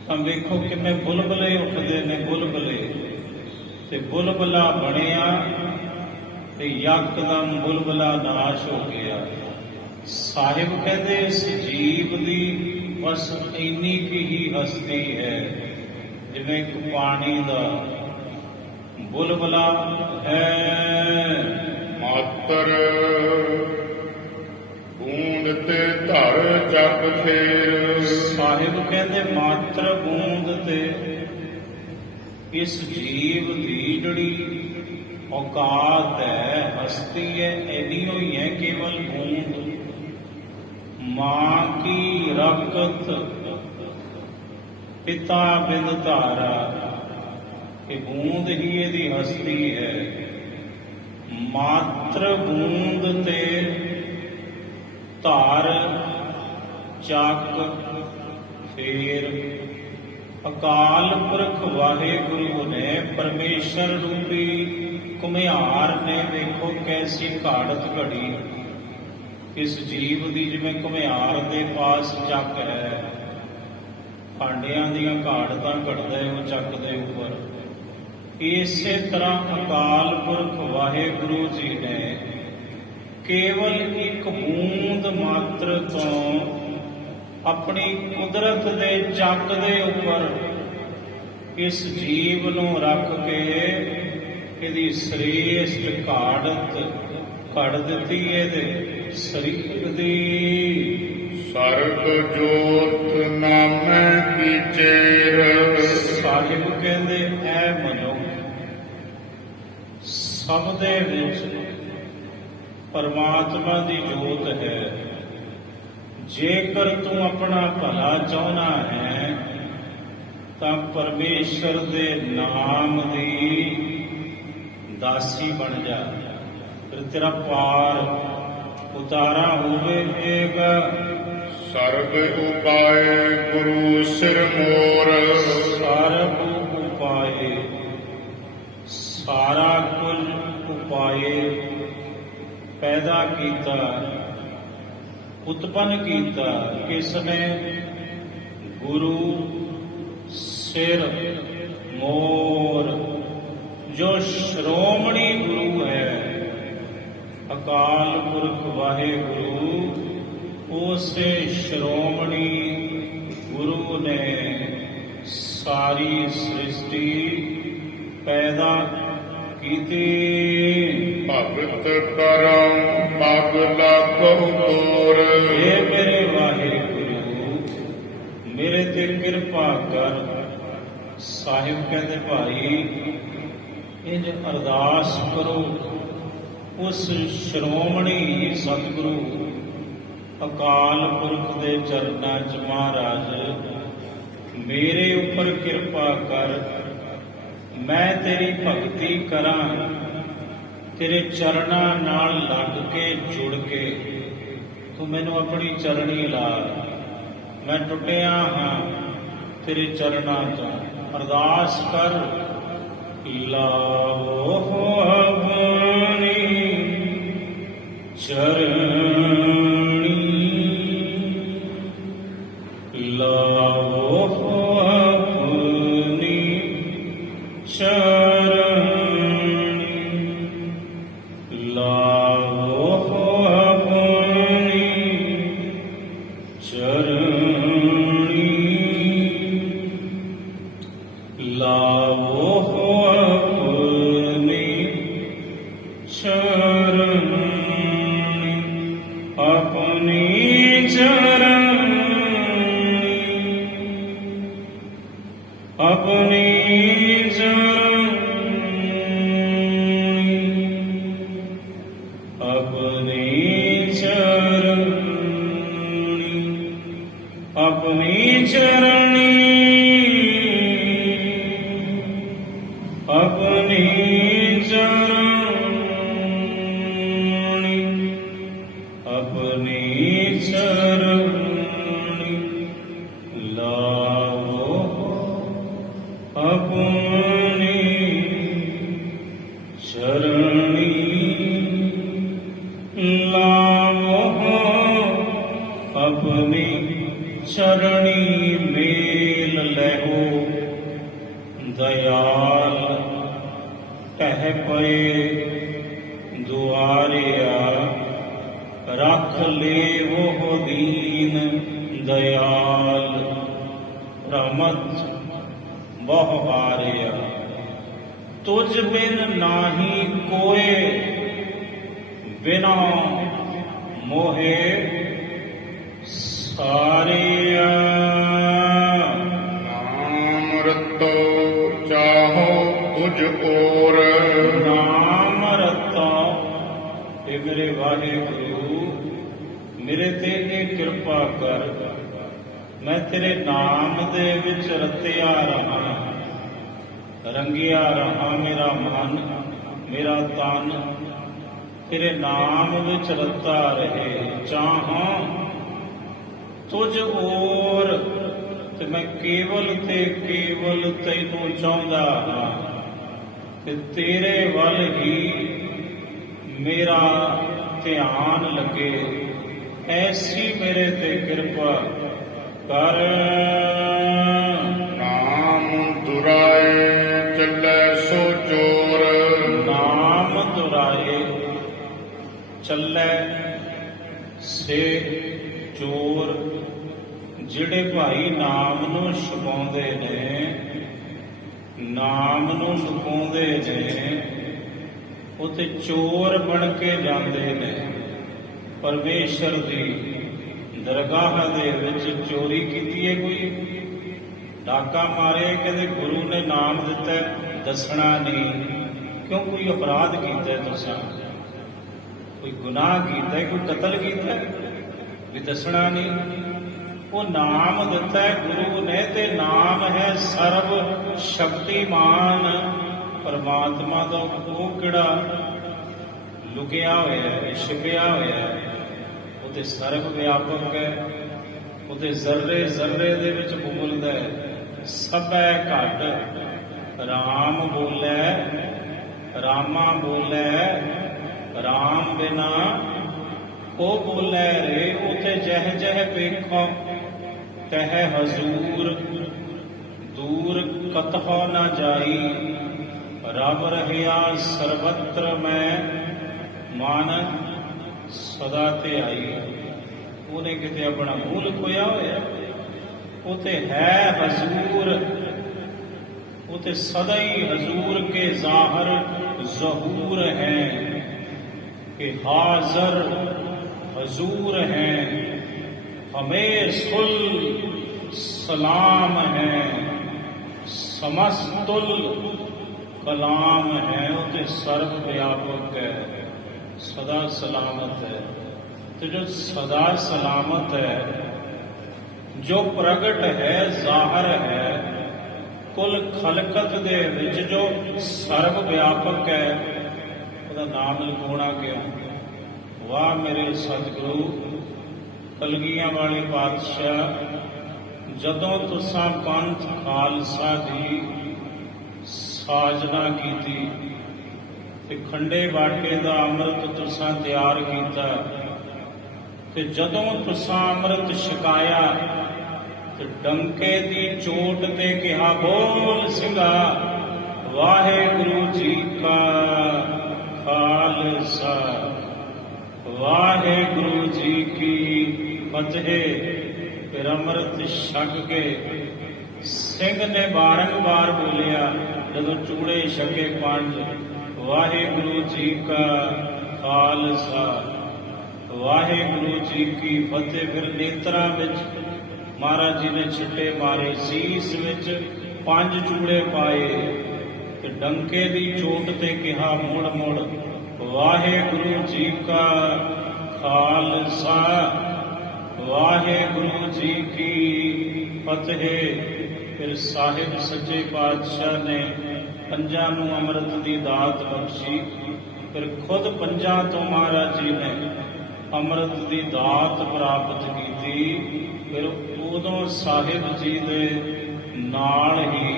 ਤਾਂ ਵੇਖੋ ਕਿਵੇਂ ਬੁਲਬੁਲੇ ਉੱਠਦੇ ਨੇ, ਬੁਲਬੁਲੇ। ਤੇ ਬੁਲਬੁਲਾ ਬਣਿਆ ਤੇ ਯਕਦਮ ਬੁਲਬੁਲਾ ਨਾਸ਼ ਹੋ ਗਿਆ। ਸਾਹਿਬ ਕਹਿੰਦੇ ਇਸ ਜੀਵ ਦੀ ਬਸ ਇੰਨੀ ਕੀ ਹੀ ਹਸਤੀ ਹੈ, ਜਿਵੇਂ ਇੱਕ ਪਾਣੀ ਦਾ ਬੁਲਬੁਲਾ ਹੈ। ਮਾਤਰ ਬੂੰਦ ਤੇ ਧਰ ਜਪ ਫੇਰ। ਸਾਹਿਬ ਕਹਿੰਦੇ ਮਾਤਰ ਬੂੰਦ ਤੇ ਇਸ ਜੀਵ ਦੀ ਜਿਹੜੀ ਔਕਾਤ ਹੈ, ਹਸਤੀ ਹੈ, ਇੰਨੀ ਹੋਈ ਹੈ ਕੇਵਲ ਬੂੰਦ। ਮਾਂ ਕੀ ਰਕਤ ਪਿਤਾ ਬਿੰਦ ਧਾਰਾ, ਇਹ ਬੂੰਦ ਹੀ ਇਹਦੀ ਹਸਤੀ ਹੈ। ਮਾਤਰ ਬੂੰਦ ਤੇ ਧਾਰ ਚੱਕ ਫੇਰ। ਅਕਾਲ ਪੁਰਖ ਵਾਹਿਗੁਰੂ ਨੇ, ਪਰਮੇਸ਼ਰ ਰੂਪੀ ਘੁਮਿਆਰ ਨੇ, ਵੇਖੋ ਕੈਸੀ ਘਾੜਤ ਘੜੀ ਇਸ ਜੀਵ ਦੀ। ਜਿਵੇਂ ਘੁਮਿਆਰ ਦੇ ਪਾਸ ਚੱਕ ਹੈ, ਭਾਂਡਿਆਂ ਦੀਆਂ ਘਾੜਤਾਂ ਘੜਦਾ ਹੈ ਉਹ ਚੱਕ ਦੇ ਉੱਪਰ, ਇਸੇ ਤਰ੍ਹਾਂ ਅਕਾਲ ਪੁਰਖ ਵਾਹਿਗੁਰੂ ਜੀ ਨੇ ਕੇਵਲ ਇੱਕ ਬੂੰਦ ਮਾਤਰ ਤੋਂ ਆਪਣੀ ਕੁਦਰਤ ਦੇ ਚੱਕ ਦੇ ਉੱਪਰ ਇਸ ਜੀਵ ਨੂੰ ਰੱਖ ਕੇ ਇਹਦੀ ਸ੍ਰੇਸ਼ਟ ਘਾੜਤ ਘੜ ਦਿੱਤੀ ਇਹਦੇ ਸਰੀਰ ਦੀ। ਸਰਬ ਜੋਤ ਨਾਮੈ ਕੀ ਚੇਰ। ਸਾਹਿਬ ਕਹਿੰਦੇ ਐ ਮਨੁੱਖ, ਸਭ ਦੇ ਵਿੱਚ ਪਰਮਾਤਮਾ ਦੀ ਜੋਤ ਹੈ। ਜੇਕਰ ਤੂੰ ਆਪਣਾ ਭਲਾ ਚਾਹੁੰਦਾ ਹੈ ਤਾਂ ਪਰਮੇਸ਼ਰ ਦੇ ਨਾਮ ਦੀ ਦਾਸੀ ਬਣ ਜਾ, ਫਿਰ ਤੇਰਾ ਪਾਰ ਉਤਾਰਾ ਹੋਵੇਗਾ। ਸਰਬ ਉਪਾਏ ਗੁਰੂ ਸਿਰ ਮੋਰ। ਸਰਬ ਉਪਾਏ ਸਾਰਾ ਕੁਝ ਉਪਾਏ ਪੈਦਾ ਕੀਤਾ, ਉਤਪੰਨ ਕੀਤਾ। ਕਿਸ ਨੇ? ਗੁਰੂ ਸਿਰ ਮੋਰ, ਜੋ ਸ਼੍ਰੋਮਣੀ ਗੁਰੂ ਹੈ, ਅਕਾਲ ਪੁਰਖ ਵਾਹਿਗੁਰੂ, ਉਸੇ ਸ਼੍ਰੋਮਣੀ ਗੁਰੂ ਨੇ ਸਾਰੀ ਸ੍ਰਿਸ਼ਟੀ ਪੈਦਾ ਕੀਤੀ। ਭਗਤ ਕਰਮ ਪਗ ਲਾਗੋ ਤੋਰ। ਇਹ ਮੇਰੇ ਵਾਹਿਗੁਰੂ, ਮੇਰੇ ਤੇ ਕਿਰਪਾ ਕਰ। ਸਾਹਿਬ ਕਹਿੰਦੇ ਭਾਈ, ਇੰਜ ਅਰਦਾਸ ਕਰੋ ਉਸ ਸ਼੍ਰੋਮਣੀ ਸਤਿਗੁਰੂ ਅਕਾਲ ਪੁਰਖ ਦੇ ਚਰਨਾਂ 'ਚ, ਮਹਾਰਾਜ ਮੇਰੇ ਉੱਪਰ ਕਿਰਪਾ ਕਰ, ਮੈਂ ਤੇਰੀ ਭਗਤੀ ਕਰਾਂ, ਤੇਰੇ ਚਰਨਾਂ ਨਾਲ ਲੱਗ ਕੇ ਜੁੜ ਕੇ। ਤੂੰ ਮੈਨੂੰ ਆਪਣੀ ਚਰਣੀ ਲਾ, ਮੈਂ ਟੁੱਟਿਆ ਹਾਂ ਤੇਰੇ ਚਰਨਾਂ ਤੋਂ। ਅਰਦਾਸ ਕਰ, ਲਾਓ ਆਪਣੀ ਚਰਣੀ, ਲਾਓ ਆਪਣੀ ਚਰਣੀ, ਲਾਓ ਆਪਣੀ ਚਰਣੀ, ਲਾਓ ਆਪਣੀ ਚਰਣੀ, ਆਪਣੀ ਚਰਣੀ, ਆਪਣੀ ਆਪਣੀ ਚਰਣੀ, ਆਪਣੀ ਚਰਣੀ, ਆਪਣੀ ਚਰਣੀ, ਲਾਓ ਆਪਣੀ ਚਰਣੀ, ਲਾਓ ਆਪਣੀ ਚਰਣੀ। ਮੇਲ ਲਹੋ ਦਇਆਲ, ਟਹਿ ਪਏ ਦੁਆਰਿਆ, ਰੱਖ ਲੇਵੋ ਦੀਨ ਦਇਆਲ, ਰਮਤ ਬਹੁ ਹਾਰਿਆ। ਤੁਝ ਬਿਨ ਨਾਹੀ ਕੋਏ, ਬਿਨਾ ਮੋਹੇ ਸਾਰਿਆ। ਨਾਮ ਰਤੋ ਚਾਹੋ ਤੁਝ ਔਰ। ਨਾਮ ਰਤੋ, ਇਹ ਮੇਰੇ ਵਾਹਿਗੁਰੂ, ਮੇਰੇ ਤੇ ਇਹ ਕਿਰਪਾ ਕਰ, ਮੈਂ ਤੇਰੇ ਨਾਮ ਦੇ ਵਿੱਚ ਰਤਿਆ ਰਹਾ, ਰੰਗਿਆ ਰਹਾ। ਮੇਰਾ ਮਨ, ਮੇਰਾ ਤਨ ਤੇਰੇ ਨਾਮ ਵਿੱਚ ਰਤਾ ਰਹੇ। ਚਾਹਾਂ ਤੁਝ ਔਰ, ਤੇ ਮੈਂ ਕੇਵਲ ਤੇ ਕੇਵਲ ਤੈਨੂੰ ਚਾਹੁੰਦਾ ਹਾਂ, ਤੇ ਤੇਰੇ ਵੱਲ ਹੀ ਮੇਰਾ ਧਿਆਨ ਲੱਗੇ। ਐਸੀ ਮੇਰੇ ਤੇ ਕਿਰਪਾ ਕਰ। ਨਾਮ ਦੁਰਾਏ ਚੱਲੇ ਸੋ ਚੋਰ। ਨਾਮ ਦੁਰਾਏ ਚੱਲੇ ਸੇ ਚੋਰ। ਜਿਹੜੇ ਭਾਈ ਨਾਮ ਨੂੰ ਛੁਪਾਉਂਦੇ ਨੇ, ਨਾਮ ਨੂੰ ਲੁਕਾਉਂਦੇ ਨੇ, ਉਹ ਤੇ ਚੋਰ ਬਣ ਕੇ ਜਾਂਦੇ ਨੇ। ਪਰਮੇਸ਼ਰ ਦੀ ਦਰਗਾਹ ਦੇ ਵਿੱਚ ਚੋਰੀ ਕੀਤੀ ਹੈ, ਕੋਈ ਡਾਕਾ ਮਾਰੇ, ਕਹਿੰਦੇ ਗੁਰੂ ਨੇ ਨਾਮ ਦਿੱਤਾ ਦੱਸਣਾ ਨਹੀਂ। ਕਿਉਂ? ਕੋਈ ਅਪਰਾਧ ਕੀਤਾ ਤੁਸੀਂ, ਕੋਈ ਗੁਨਾਹ ਕੀਤਾ, ਕੋਈ ਕਤਲ ਕੀਤਾ, ਵੀ ਦੱਸਣਾ ਨਹੀਂ। ਉਹ ਨਾਮ ਦਿੱਤਾ ਗੁਰੂ ਨੇ, ਤੇ ਨਾਮ ਹੈ ਸਰਬ ਸ਼ਕਤੀਮਾਨ ਪਰਮਾਤਮਾ ਦਾ। ਉਹ ਕਿਹੜਾ ਲੁਕਿਆ ਹੋਇਆ ਹੈ, ਛਿਪਿਆ ਹੋਇਆ ਹੈ? ਉਹ ਤੇ ਸਰਬ ਵਿਆਪਕ ਹੈ, ਉਹ ਤੇ ਜ਼ਰਰੇ ਜ਼ਰਰੇ ਦੇ ਵਿੱਚ ਬੋਲਦਾ ਹੈ। ਸਭੈ ਘਟ ਰਾਮ ਬੋਲੇ ਰਾਮਾ ਬੋਲੇ ਰਾਮ ਬਿਨਾ ਉਹ ਬੋਲੇ ਰੇ ਉਤੇ ਜਹ ਜਹ ਵੇਖੋ ਤਹ ਹਜ਼ੂਰ ਦੂਰ ਕਤਹੁ ਨਾ ਜਾਈ ਰਬ ਰਹਿਆ ਸਰਬਤਰ ਮੈਂ ਮਨ ਸਦਾ ਤੇ ਆਈ। ਉਹਨੇ ਕਿਤੇ ਆਪਣਾ ਮੂੰਹ ਲੁਕੋਇਆ ਹੋਇਆ, ਉਹ ਤੇ ਹੈ ਹਜ਼ੂਰ, ਉਹ ਤੇ ਸਦਾ ਹੀ ਹਜ਼ੂਰ ਕੇ ਜ਼ਾਹਰ ਜ਼ਹੂਰ ਹੈ ਕਿ ਹਾਜ਼ਰ हजूर हैं, हमें सुल सलाम है, समस्तुल कलाम है, उते सर्व व्यापक है, सदा सलामत है। तो जो सदा सलामत है, जो प्रगट है, जाहिर है, कुल खलकत दे विच जो सर्व व्यापक है, उसका नाम लिखोना क्यों? वाह मेरे सतगुरु कलगियां वाले पातशाह, जदों तुसां पंथ खालसा दी साजना कीती ते खंडे बाटे दा अमृत तुसां तैयार कीता ते जदों तुसां अमृत छकाया ते डंके दी चोट ते कहा बोल सिंघा वाहेगुरु जी का खालसा वाहेगुरु जी की फतेह। फिर अमृत छक के सिंह ने बारंबार बोलिया जदों चूड़े छके पंज वाहेगुरु जी का खालसा वाहेगुरु जी की फतेह। फिर नेत्रा विच महाराज जी ने छिट्टे मारे, सीस विच पंज चूड़े पाए ते डंके दी चोट ते कहा मुड़ मुड़ वाहेगुरु जी का खालसा वाहेगुरु जी की फतेह। फिर साहिब सच्चे पातशाह ने पंजां नूं अमृत दी दात बख्शी। फिर खुद पंजां तो महाराज जी ने अमृत दी दात प्राप्त की। फिर उदों साहिब जी दे नाल ही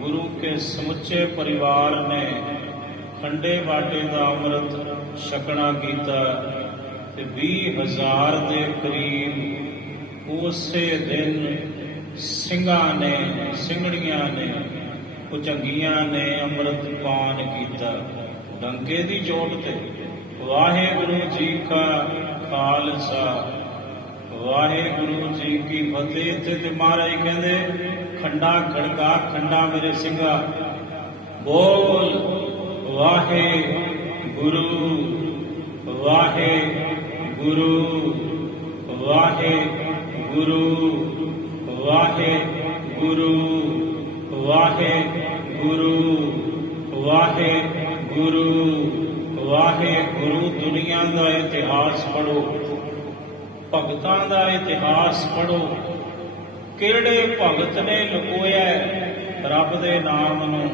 गुरु के समुचे परिवार ने खंडे बाटे का अमृत छकना कीता ते 20,000 दे करीब उसे दिन ਸਿੰਘਾਂ ने ਸਿੰਘੜੀਆਂ ने ਭੁਜੰਗੀਆਂ ने अमृत पान कीता डंके दी चोट ते। वाहेगुरु जी का खालसा वाहेगुरु जी की फतेह। ते महाराज कहंदे खंडा खड़का खंडा मेरे ਸਿੰਘਾ बोल वाहे गुरु वाहे गुरु वाहे गुरु वाहे गुरु वाहे गुरु वाहे गुरु वाहे गुरु। दुनिया का इतिहास पढ़ो, भगतां का इतिहास पढ़ो, किहड़े भगत ने लुकोया रब दे नाम नूं।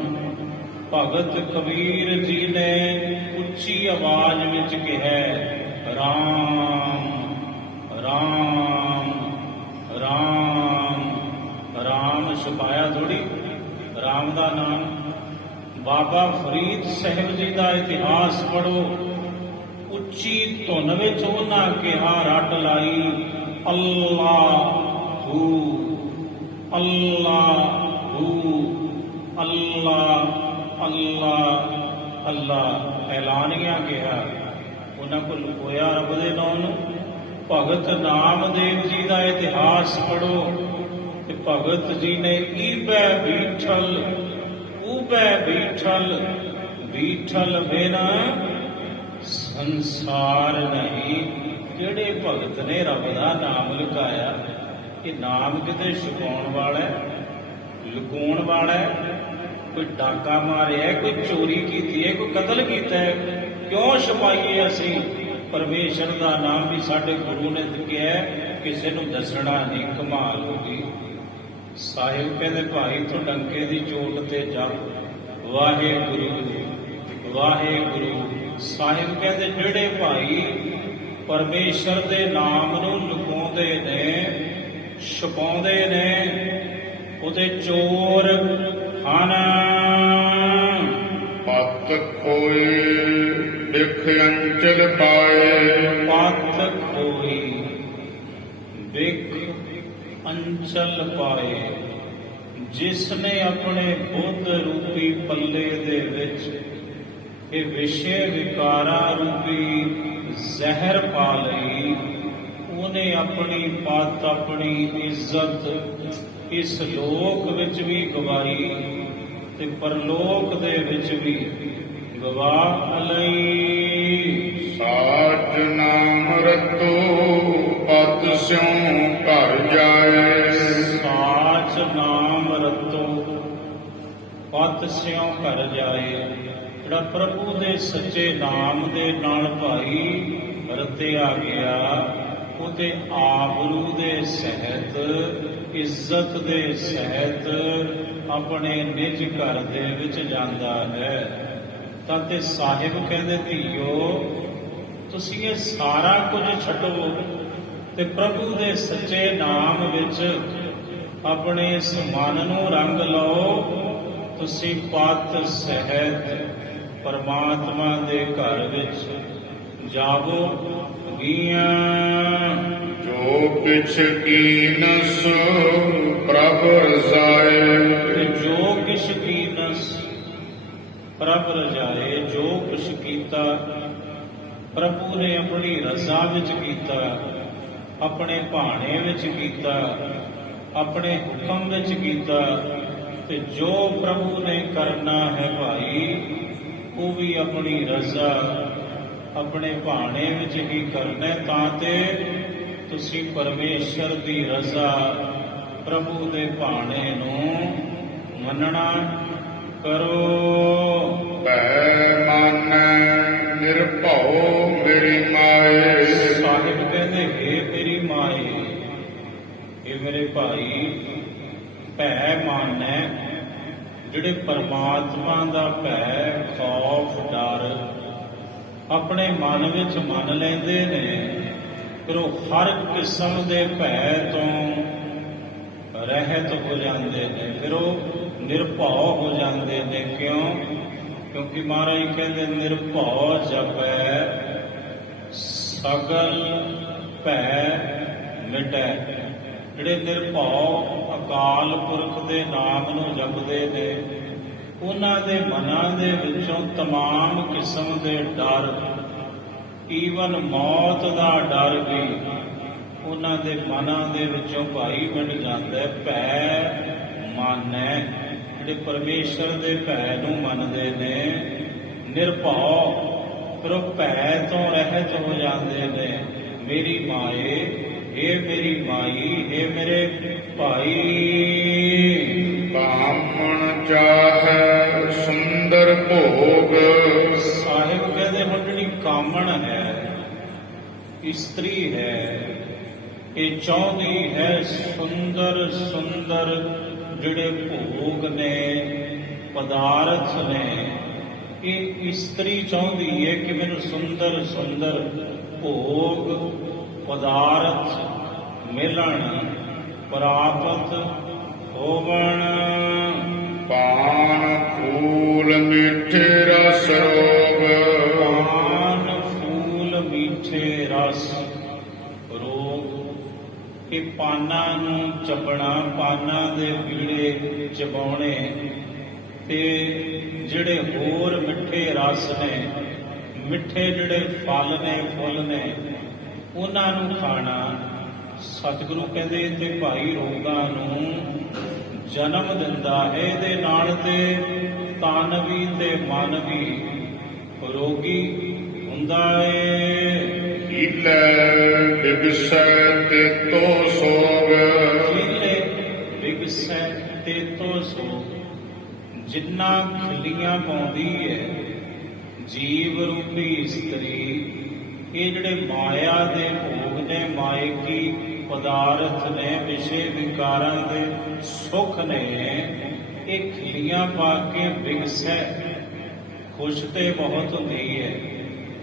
भगत कबीर जी ने उच्ची आवाज विच कहा राम राम राम राम। छुपाया थोड़ी राम का नाम। बाबा फरीद साहिब जी का इतिहास पढ़ो, उच्ची धुन विच उन्हां कहा रट लाई अल्लाहू अल्लाहू अल्लाह अल्लाह अल्लाह। ऐलानिया कहा उन्होंने को लुकोया रब दे नाम। भगत नामदेव जी का इतिहास पढ़ो ते भगत जी ने ईबे बीठल ऊबे बीठल बीठल बिना संसार नहीं। जेड़े भगत ने रब का नाम लुकाया, ये नाम किते छुपाउण वाला है, लुकाउण वाला है। कोई डाका मारिया है, कोई चोरी की है, कोई कतल किया है, क्यों छुपाइए असी? परमेश्वर का नाम भी साडे गुरु ने कहा है किसी को दसना नहीं, कमाल होगी। साहिब कहते भाई तू डंके की चोट ते जा वाहे गुरु वाहे गुरु। साहिब कहते जेड़े भाई परमेश्वर के नाम नूं लुकाउंदे ने छुपाउंदे ने उहदे चोर ਹਨ। ਪਤ ਖੋਏ ਬਿਖ ਅੰਚਲ ਪਾਏ। ਪਤ ਖੋਈ ਬਿਖ ਅੰਚਲ ਪਾਏ। ਜਿਸ ਨੇ ਆਪਣੇ ਬੁੱਧ ਰੂਪੀ ਪੱਲੇ ਦੇ ਵਿੱਚ ਇਹ ਵਿਸ਼ੇ ਵਿਕਾਰਾਂ ਰੂਪੀ ਜ਼ਹਿਰ ਪਾ ਲਈ, ਉਹਨੇ ਆਪਣੀ ਪਤ ਆਪਣੀ ਇੱਜ਼ਤ ਇਸ ਲੋਕ ਵਿੱਚ ਵੀ ਗਵਾਈ ਤੇ ਪਰਲੋਕ ਦੇ ਵਿੱਚ ਵੀ ਗਵਾ ਲਈ। ਸਾਚ ਨਾਮ ਰਤੋ ਪਤ ਸਿਉ ਘਰ ਜਾਏ। ਸਾਚ ਨਾਮ ਰਤੋ ਪਤ ਸਿਉ ਘਰ ਜਾਏ। ਜਿਹੜਾ ਪ੍ਰਭੂ ਦੇ ਸੱਚੇ ਨਾਮ ਦੇ ਨਾਲ ਭਾਈ ਰਤਿਆ ਗਿਆ, ਉਹਦੇ ਆਬਰੂ ਦੇ ਸਹਿਤ, ਇੱਜ਼ਤ ਦੇ ਸਹਿਤ ਆਪਣੇ ਨਿਜ ਘਰ ਦੇ ਵਿੱਚ ਜਾਂਦਾ ਹੈ। ਤਾਂ ਤੇ ਸਾਹਿਬ ਕਹਿੰਦੇ, ਧੀਓ ਤੁਸੀਂ ਇਹ ਸਾਰਾ ਕੁਝ ਛੱਡੋ ਤੇ ਪ੍ਰਭੂ ਦੇ ਸੱਚੇ ਨਾਮ ਵਿੱਚ ਆਪਣੇ ਇਸ ਮਨ ਨੂੰ ਰੰਗ ਲਓ। ਤੁਸੀਂ ਪਤ ਸਹਿਤ ਪਰਮਾਤਮਾ ਦੇ ਘਰ ਵਿੱਚ ਜਾਵੋ ਗੀਆਂ। ਜੋ ਕਿਛ ਕੀਨਸ ਪ੍ਰਭ ਰਜ਼ਾਏ। ਜੋ ਕਿਛ ਕੀਨਸ ਪ੍ਰਭ ਰਜ਼ਾਏ। ਜੋ ਕੁਛ ਕੀਤਾ ਪ੍ਰਭੂ ਨੇ ਆਪਣੀ ਰਜ਼ਾ ਵਿੱਚ ਕੀਤਾ, ਆਪਣੇ ਭਾਣੇ ਵਿੱਚ ਕੀਤਾ, ਆਪਣੇ ਹੁਕਮ ਵਿੱਚ ਕੀਤਾ। ਤੇ ਜੋ ਪ੍ਰਭੂ ਨੇ ਕਰਨਾ ਹੈ ਭਾਈ, ਉਹ ਵੀ ਆਪਣੀ ਰਜ਼ਾ ਆਪਣੇ ਭਾਣੇ ਵਿੱਚ ਹੀ ਕਰਨਾ। ਤਾਂ ਤੇ ਤੁਸੀਂ ਪਰਮੇਸ਼ਰ ਦੀ ਰਜ਼ਾ, ਪ੍ਰਭੂ ਦੇ ਭਾਣੇ ਨੂੰ ਮੰਨਣਾ ਕਰੋ। ਭੈ ਮਾਨੈ ਨਿਰਭਉ ਮੇਰੀ ਮਾਏ। ਸਾਹਿਬ ਕਹਿੰਦੇ, ਹੇ ਮੇਰੀ ਮਾਏ, ਇਹ ਮੇਰੇ ਭਾਈ, ਭੈ ਮਾਨੈ, ਜਿਹੜੇ ਪਰਮਾਤਮਾ ਦਾ ਭੈ, ਖੌਫ, ਡਰ ਆਪਣੇ ਮਨ ਵਿੱਚ ਮੰਨ ਲੈਂਦੇ ਨੇ, ਫਿਰ ਉਹ ਹਰ ਕਿਸਮ ਦੇ ਭੈ ਤੋਂ ਰਹਿਤ ਹੋ ਜਾਂਦੇ ਨੇ। ਫਿਰ ਉਹ ਨਿਰਭਉ ਹੋ ਜਾਂਦੇ ਨੇ। ਕਿਉਂ? ਕਿਉਂਕਿ ਮਹਾਰਾਜ ਕਹਿੰਦੇ, ਨਿਰਭਉ ਜਪੈ ਸਗਲ ਭੈ ਮਿਟੈ। ਜਿਹੜੇ ਨਿਰਭਉ ਅਕਾਲ ਪੁਰਖ ਦੇ ਨਾਮ ਨੂੰ ਜਪਦੇ ਨੇ, ਉਹਨਾਂ ਦੇ ਮਨਾਂ ਦੇ ਵਿੱਚੋਂ तमाम ਕਿਸਮ ਦੇ ਡਰ, ਈਵਨ ਮੌਤ ਦਾ ਡਰ ਵੀ ਉਹਨਾਂ ਦੇ ਮਨਾਂ ਦੇ ਵਿੱਚੋਂ ਭਾਈ ਮਿਟ ਜਾਂਦਾ ਹੈ। ਭੈ ਮਾਨੈ, ਜਿਹੜੇ ਪਰਮੇਸ਼ਰ ਦੇ ਭੈ ਨੂੰ ਮੰਨਦੇ ਨੇ, ਨਿਰਭਉ, ਫਿਰ ਉਹ ਭੈ ਤੋਂ ਰਹਿਤ ਹੋ ਜਾਂਦੇ ਨੇ। ਮੇਰੀ ਮਾਏ, ਏ ਮੇਰੀ ਮਾਈ, ਏ ਮੇਰੇ ਭਾਈ। ਕਾਮਣ ਚਾਹੈ ਸੁੰਦਰ ਭੋਗ। ਸਾਹਿਬ ਕਹਿੰਦੇ, ਹੁਣ ਜਿਹੜੀ ਕਾਮਣ ਹੈ, ਇਸਤਰੀ ਹੈ, ਇਹ ਚਾਹੁੰਦੀ ਹੈ ਸੁੰਦਰ ਸੁੰਦਰ ਜਿਹੜੇ ਭੋਗ ਨੇ, ਪਦਾਰਥ ਨੇ। ਇਹ ਇਸਤਰੀ ਚਾਹੁੰਦੀ ਹੈ ਕਿ ਮੈਨੂੰ ਸੁੰਦਰ ਸੁੰਦਰ ਭੋਗ ਪਦਾਰਥ ਮਿਲਣ, ਪ੍ਰਾਪਤ ਹੋਵਣ। ਪਾਨ ਫੂਲ ਮਿੱਠੇ ਰਸ ਰੋਗ। ਪਾਨ ਫੂਲ ਮਿੱਠੇ ਰਸ ਰੋਗ। ਇਹ ਪਾਨਾਂ ਨੂੰ ਚੱਬਣਾ, ਪਾਨਾਂ ਦੇ ਪੀੜੇ ਚਬਾਉਣੇ, ਤੇ ਜਿਹੜੇ ਹੋਰ ਮਿੱਠੇ ਰਸ ਨੇ, ਮਿੱਠੇ ਜਿਹੜੇ ਫਲ ਨੇ, ਫੁੱਲ ਨੇ, ਉਹਨਾਂ ਨੂੰ ਖਾਣਾ। ਸਤਿਗੁਰੂ ਕਹਿੰਦੇ, ਤੇ ਭਾਈ ਰੋਗਾਂ ਨੂੰ ਜਨਮ ਦਿੰਦਾ ਹੈ। ਇਹਦੇ ਨਾਲ ਤੇ ਤਨ ਵੀ ਤੇ ਮਨ ਵੀ ਰੋਗੀ ਹੁੰਦਾ ਏ। ਹੀਲੇ ਬਿਗਸੈ ਤੇ ਤੋ ਸੋਗ। ਹੀਲੇ ਬਿਗਸੈ ਤੇ ਤੋ ਸੋਗ। ਜਿੰਨਾ ਖਿੱਲੀਆਂ ਪਾਉਂਦੀ ਹੈ ਜੀਵ ਰੂਪੀ ਇਸਤਰੀ, ਇਹ ਜਿਹੜੇ ਮਾਇਆ ਦੇ ਭੋਗ ਨੇ, ਮਾਇਕੀ ਪਦਾਰਥ ਨੇ, ਵਿਸ਼ੇ ਵਿਕਾਰਾਂ ਦੇ ਸੁੱਖ ਨੇ, ਇਹ ਖਿੱਲੀਆਂ ਪਾ ਕੇ ਬਿਗਸੈ, ਖੁਸ਼ ਤੇ ਬਹੁਤ ਹੁੰਦੀ ਹੈ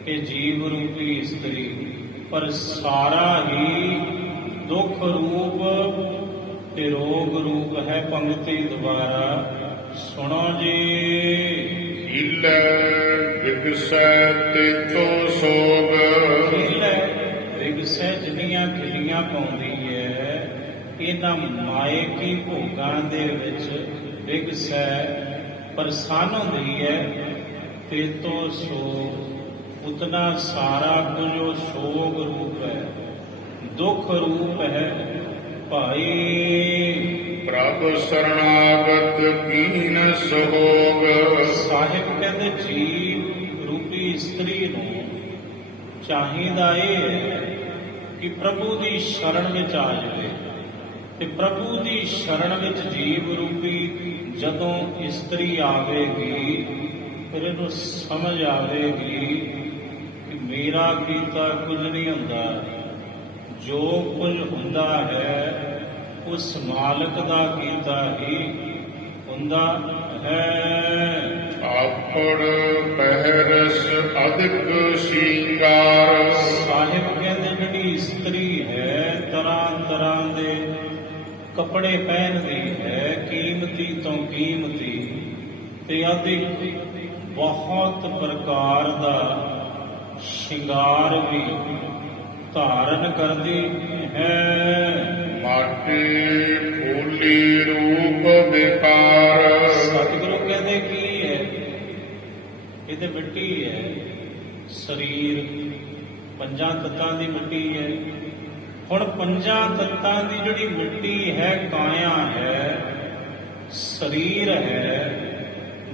ਇਹ ਜੀਵ ਰੂਪੀ ਇਸਤਰੀ, ਪਰ ਸਾਰਾ ਹੀ ਦੁੱਖ ਰੂਪ ਤੇ ਰੋਗ ਰੂਪ ਹੈ। ਪੰਕਤੀ ਦੁਬਾਰਾ ਸੁਣੋ ਜੀ। ਹੀਲੇ ਵਿਗਸੈ ਤੇਤੋ ਸੋਗ ਖਿਲੇ ਵਿਗਸੈ ਜਿੰਨੀਆਂ ਖਿਲੀਆਂ ਪਾਉਂਦੀ ਹੈ ਇਹਨਾਂ ਮਾਇਕੀ ਭੋਗਾਂ ਦੇ ਵਿੱਚ ਵਿਗਸੈ ਪ੍ਰਸੰਨ ਹੁੰਦੀ ਹੈ ਤੇਤੋ ਸੋਗ ਉਤਨਾ ਸਾਰਾ ਕੁਝ ਉਹ ਸੋਗ ਰੂਪ ਹੈ ਦੁੱਖ ਰੂਪ ਹੈ ਭਾਈ ਪ੍ਰਭ ਸਰਣਾਗਤ ਕੀਨ ਸੋਗ ਸਾਹਿਬ ਕਹਿੰਦੇ ਜੀਵ ਰੂਪੀ ਇਸਤਰੀ ਨੂੰ ਚਾਹੀਦਾ ਇਹ ਹੈ ਕਿ ਪ੍ਰਭੂ ਦੀ ਸ਼ਰਨ ਵਿੱਚ ਆ ਜਾਵੇ ਤੇ ਪ੍ਰਭੂ ਦੀ ਸ਼ਰਨ ਵਿੱਚ ਜੀਵ ਰੂਪੀ ਜਦੋਂ ਇਸਤਰੀ ਆਵੇਗੀ ਫਿਰ ਇਹਨੂੰ ਸਮਝ ਆਵੇਗੀ ਕਿ ਮੇਰਾ ਕੀਤਾ ਕੁਝ ਨਹੀਂ ਹੁੰਦਾ ਜੋ ਕੁਝ ਹੁੰਦਾ ਹੈ ਉਸ ਮਾਲਕ ਦਾ ਕੀਤਾ ਹੀ ਹੁੰਦਾ ਹੈ ਆਪੜ ਪਹਿਰਸ ਅਧਿਕ ਸ਼ਿੰਗਾਰ ਸਾਹਿਬ ਕਹਿੰਦੇ ਜਿਹੜੀ ਇਸਤਰੀ ਹੈ ਤਰ੍ਹਾਂ ਤਰ੍ਹਾਂ ਦੇ ਕੱਪੜੇ ਪਹਿਨਦੀ ਹੈ ਕੀਮਤੀ ਤੋਂ ਕੀਮਤੀ ਤੇ ਅਧਿਕ ਬਹੁਤ ਪ੍ਰਕਾਰ ਦਾ ਸ਼ਿੰਗਾਰ ਵੀ ਧਾਰਨ ਕਰਦੀ ਹੈ ਮਾਟੀ ਫੂਲੀ ਰੂਪ ਵਿਕਾਰ ਸਤਿਗੁਰੂ ਕਹਿੰਦੇ ਕੀ ਹੈ ਇਹ ਤੇ ਮਿੱਟੀ ਹੈ ਸਰੀਰ ਪੰਜਾਂ ਤੱਤਾਂ ਦੀ ਮਿੱਟੀ ਹੈ ਹੁਣ ਪੰਜਾਂ ਤੱਤਾਂ ਦੀ ਜਿਹੜੀ ਮਿੱਟੀ ਹੈ ਕਾਇਆ ਹੈ ਸਰੀਰ ਹੈ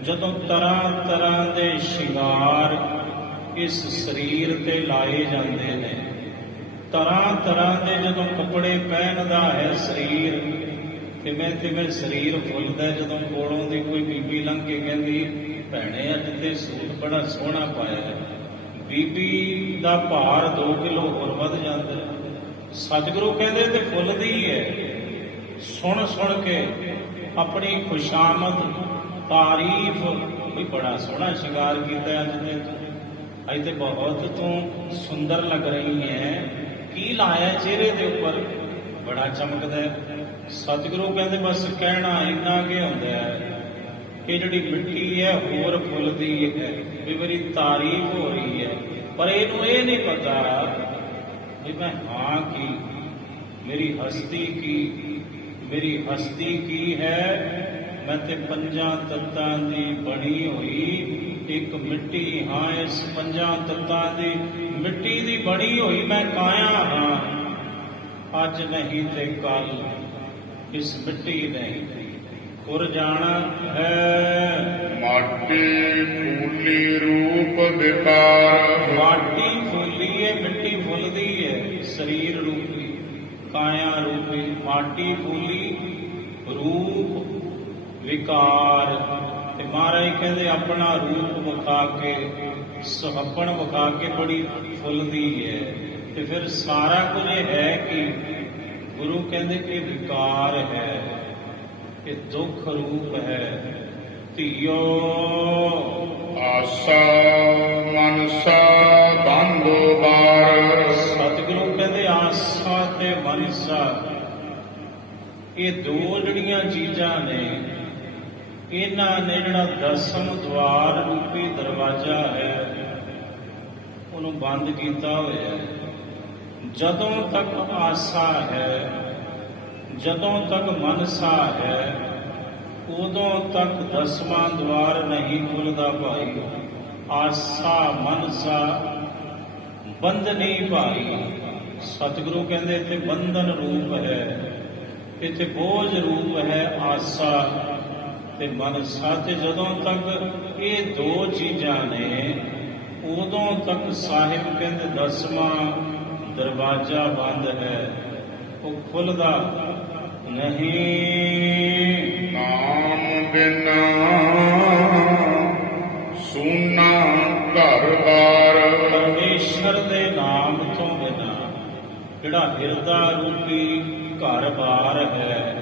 ਜਦੋਂ ਤਰ੍ਹਾਂ ਤਰ੍ਹਾਂ ਦੇ ਸ਼ਿੰਗਾਰ ਇਸ ਸਰੀਰ ਤੇ ਲਾਏ ਜਾਂਦੇ ਨੇ ਤਰ੍ਹਾਂ ਤਰ੍ਹਾਂ ਦੇ ਜਦੋਂ ਕੱਪੜੇ ਪਹਿਨਦਾ ਹੈ ਸਰੀਰ ਤਿਵੇਂ ਸਰੀਰ ਫੁੱਲਦਾ ਜਦੋਂ ਕੋਲੋਂ ਦੀ ਕੋਈ ਬੀਬੀ ਲੰਘ ਕੇ ਕਹਿੰਦੀ ਭੈਣੇ ਅੱਜ ਤੇ ਸੂਟ ਬੜਾ ਸੋਹਣਾ ਪਾਇਆ ਹੈ ਬੀਬੀ ਦਾ ਭਾਰ 2 ਕਿਲੋ ਹੋਰ ਵੱਧ ਜਾਂਦਾ ਹੈ ਸਤਿਗੁਰੂ ਕਹਿੰਦੇ ਤੇ ਫੁੱਲਦੀ ਹੈ ਸੁਣ ਸੁਣ ਕੇ ਆਪਣੀ ਖੁਸ਼ਾਮਦ ਤਾਰੀਫ ਵੀ ਬੜਾ ਸੋਹਣਾ ਸ਼ਿੰਗਾਰ ਕੀਤਾ ਅੱਜ ਤੇ ਬਹੁਤ ਤੂੰ ਸੁੰਦਰ ਲੱਗ ਰਹੀ ਹੈ ਕੀ ਲਾਇਆ ਚਿਹਰੇ ਦੇ ਉੱਪਰ ਬੜਾ ਚਮਕਦਾ ਹੈ ਸਤਿਗੁਰੂ ਕਹਿੰਦੇ ਬਸ ਕਹਿਣਾ ਇੰਨਾ ਕਿ ਹੁੰਦਾ ਹੈ ਕਿ ਜਿਹੜੀ ਮਿੱਟੀ ਹੈ ਹੋਰ ਫੁੱਲਦੀ ਹੈ ਵੀ ਮੇਰੀ ਤਾਰੀਫ ਹੋ ਰਹੀ ਹੈ ਪਰ ਇਹਨੂੰ ਇਹ ਨਹੀਂ ਪਤਾ ਵੀ ਮੈਂ ਹਾਂ ਕੀ ਮੇਰੀ ਹਸਤੀ ਕੀ ਹੈ ਮੈਂ ਤੇ ਪੰਜਾਂ ਤੱਤਾਂ ਦੀ ਬਣੀ ਹੋਈ ਇੱਕ ਮਿੱਟੀ ਹਾਂ ਇਸ ਪੰਜਾਂ ਤੱਤਾਂ ਦੀ ਮਿੱਟੀ ਦੀ ਬਣੀ ਹੋਈ ਮੈਂ ਕਾਇਆ ਹਾਂ ਅੱਜ ਨਹੀਂ ਤੇ ਕੱਲ ਇਸ ਮਿੱਟੀ ਨੇ ਖੁਰ ਜਾਣਾ ਹੈ ਮਾਟੀ ਫੂਲੀ ਰੂਪ ਵਿਕਾਰ ਮਾਟੀ ਫੁੱਲੀ ਹੈ ਮਿੱਟੀ ਫੁੱਲਦੀ ਹੈ ਸਰੀਰ ਰੂਪੀ ਕਾਇਆ ਰੂਪੀ ਮਾਟੀ ਫੁੱਲੀ ਰੂਪ ਵਿਕਾਰ ਤੇ ਮਹਾਰਾਜ ਕਹਿੰਦੇ ਆਪਣਾ ਰੂਪ ਵਿਖਾ ਕੇ ਸੁਹੱਪਣ ਵਿਖਾ ਕੇ ਬੜੀ ਫੁੱਲਦੀ ਹੈ ਤੇ ਫਿਰ ਸਾਰਾ ਕੁਝ ਹੈ ਕਿ ਗੁਰੂ ਕਹਿੰਦੇ ਕਿ ਵਿਕਾਰ ਹੈ ਇਹ ਦੁੱਖ ਰੂਪ ਹੈ ਧੀਓ ਆਸਾ ਮਨਸਾ ਬੰਦੋ ਬਾਰ ਸਤਿਗੁਰੂ ਕਹਿੰਦੇ ਆਸਾ ਤੇ ਮਨਸਾ ਇਹ ਦੋ ਜਿਹੜੀਆਂ ਚੀਜ਼ਾਂ ਨੇ ਇਹਨਾਂ ਨੇ ਜਿਹੜਾ ਦਸਮ ਦਵਾਰ ਰੂਪੀ ਦਰਵਾਜ਼ਾ ਹੈ ਉਹਨੂੰ ਬੰਦ ਕੀਤਾ ਹੋਇਆ ਹੈ ਜਦੋਂ ਤੱਕ ਆਸਾ ਹੈ ਜਦੋਂ ਤੱਕ ਮਨਸਾ ਹੈ ਉਦੋਂ ਤੱਕ ਦਸਵਾਂ ਦਵਾਰ ਨਹੀਂ ਖੁੱਲਦਾ ਭਾਈ ਆਸਾ ਮਨਸਾ ਬੰਧਨੀ ਭਾਈ ਸਤਿਗੁਰੂ ਕਹਿੰਦੇ ਇੱਥੇ ਬੰਧਨ ਰੂਪ ਹੈ ਇੱਥੇ ਬੋਝ ਰੂਪ ਹੈ ਆਸਾ ਤੇ ਮਨਸਾ ਤੇ ਜਦੋਂ ਤੱਕ ਇਹ ਦੋ ਚੀਜ਼ਾਂ ਨੇ ਉਦੋਂ ਤੱਕ ਸਾਹਿਬ ਕਹਿੰਦੇ ਦਸਵਾਂ ਦਰਵਾਜ਼ਾ ਬੰਦ ਹੈ ਉਹ ਖੁੱਲਦਾ ਨਹੀਂ ਨਾਮ ਬਿਨਾ ਸੁਨਾ ਘਰ-ਬਾਰ ਪਰਮੇਸ਼ਰ ਦੇ ਨਾਮ ਤੋਂ ਬਿਨਾ ਜਿਹੜਾ ਹਿਰਦਾ ਰੂਪੀ ਘਰ-ਬਾਰ ਹੈ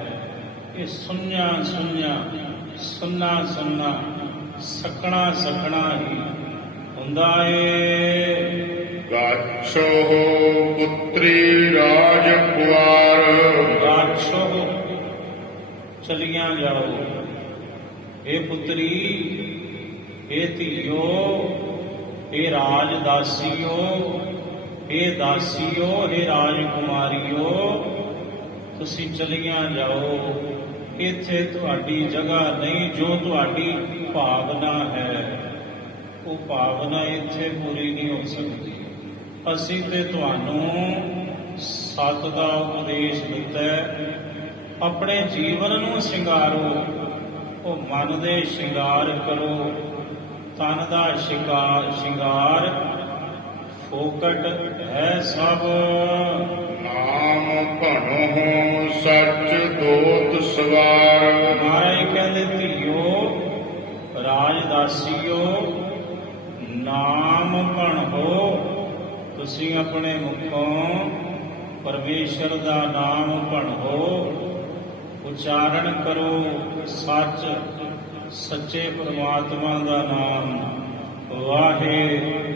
ਇਹ ਸੁੰਨਾ ਸਕਣਾ ਹੀ ਹੁੰਦਾ ਏ ਗਾਛੋ ਪੁੱਤਰੀ ਰਾਜ ਕੁਆਰ ਗਾਛੋ ਚਲੀਆਂ ਜਾਓ ਇਹ ਪੁੱਤਰੀ हे ਧੀਓ, हे ਰਾਜਦਾਸੀਓ, हे ਦਾਸੀਓ, हे ਰਾਜਕੁਮਾਰੀਓ, ਤੁਸੀਂ ਚਲੀਆਂ ਜਾਓ। ਇੱਥੇ ਤੁਹਾਡੀ ਜਗ੍ਹਾ ਨਹੀਂ। ਜੋ ਤੁਹਾਡੀ ਭਾਵਨਾ ਹੈ ਉਹ ਭਾਵਨਾ ਇੱਥੇ ਪੂਰੀ ਨਹੀਂ ਹੋ ਸਕਦੀ। ਅਸੀਂ ਤੇ ਤੁਹਾਨੂੰ ਸੱਤ ਦਾ ਉਪਦੇਸ਼ ਦਿੱਤਾ ਹੈ। ਆਪਣੇ ਜੀਵਨ ਨੂੰ ਸ਼ਿੰਗਾਰੋ, ਉਹ ਮਨ ਦੇ ਸ਼ਿੰਗਾਰ ਕਰੋ। ਤਨ ਦਾ ਸ਼ਿੰਗਾਰ ਫੋਕਟ ਹੈ ਸਭ। ਨਾਮ ਭਣੋ ਸੱਚ ਦੋਤ ਸਵਾਰ। ਮਹਾਰਾਜ ਕਹਿੰਦੇ ਧੀਓ, ਰਾਜਦਾਸੀਓ, ਨਾਮ ਭਣੋ। ਤੁਸੀਂ ਆਪਣੇ ਮੁਖੋਂ ਪਰਮੇਸ਼ਰ ਦਾ ਨਾਮ ਭਣੋ, ਉਚਾਰਨ ਕਰੋ ਸੱਚ, ਸੱਚੇ ਪਰਮਾਤਮਾ ਦਾ ਨਾਮ। ਵਾਹਿਗੁਰੂ,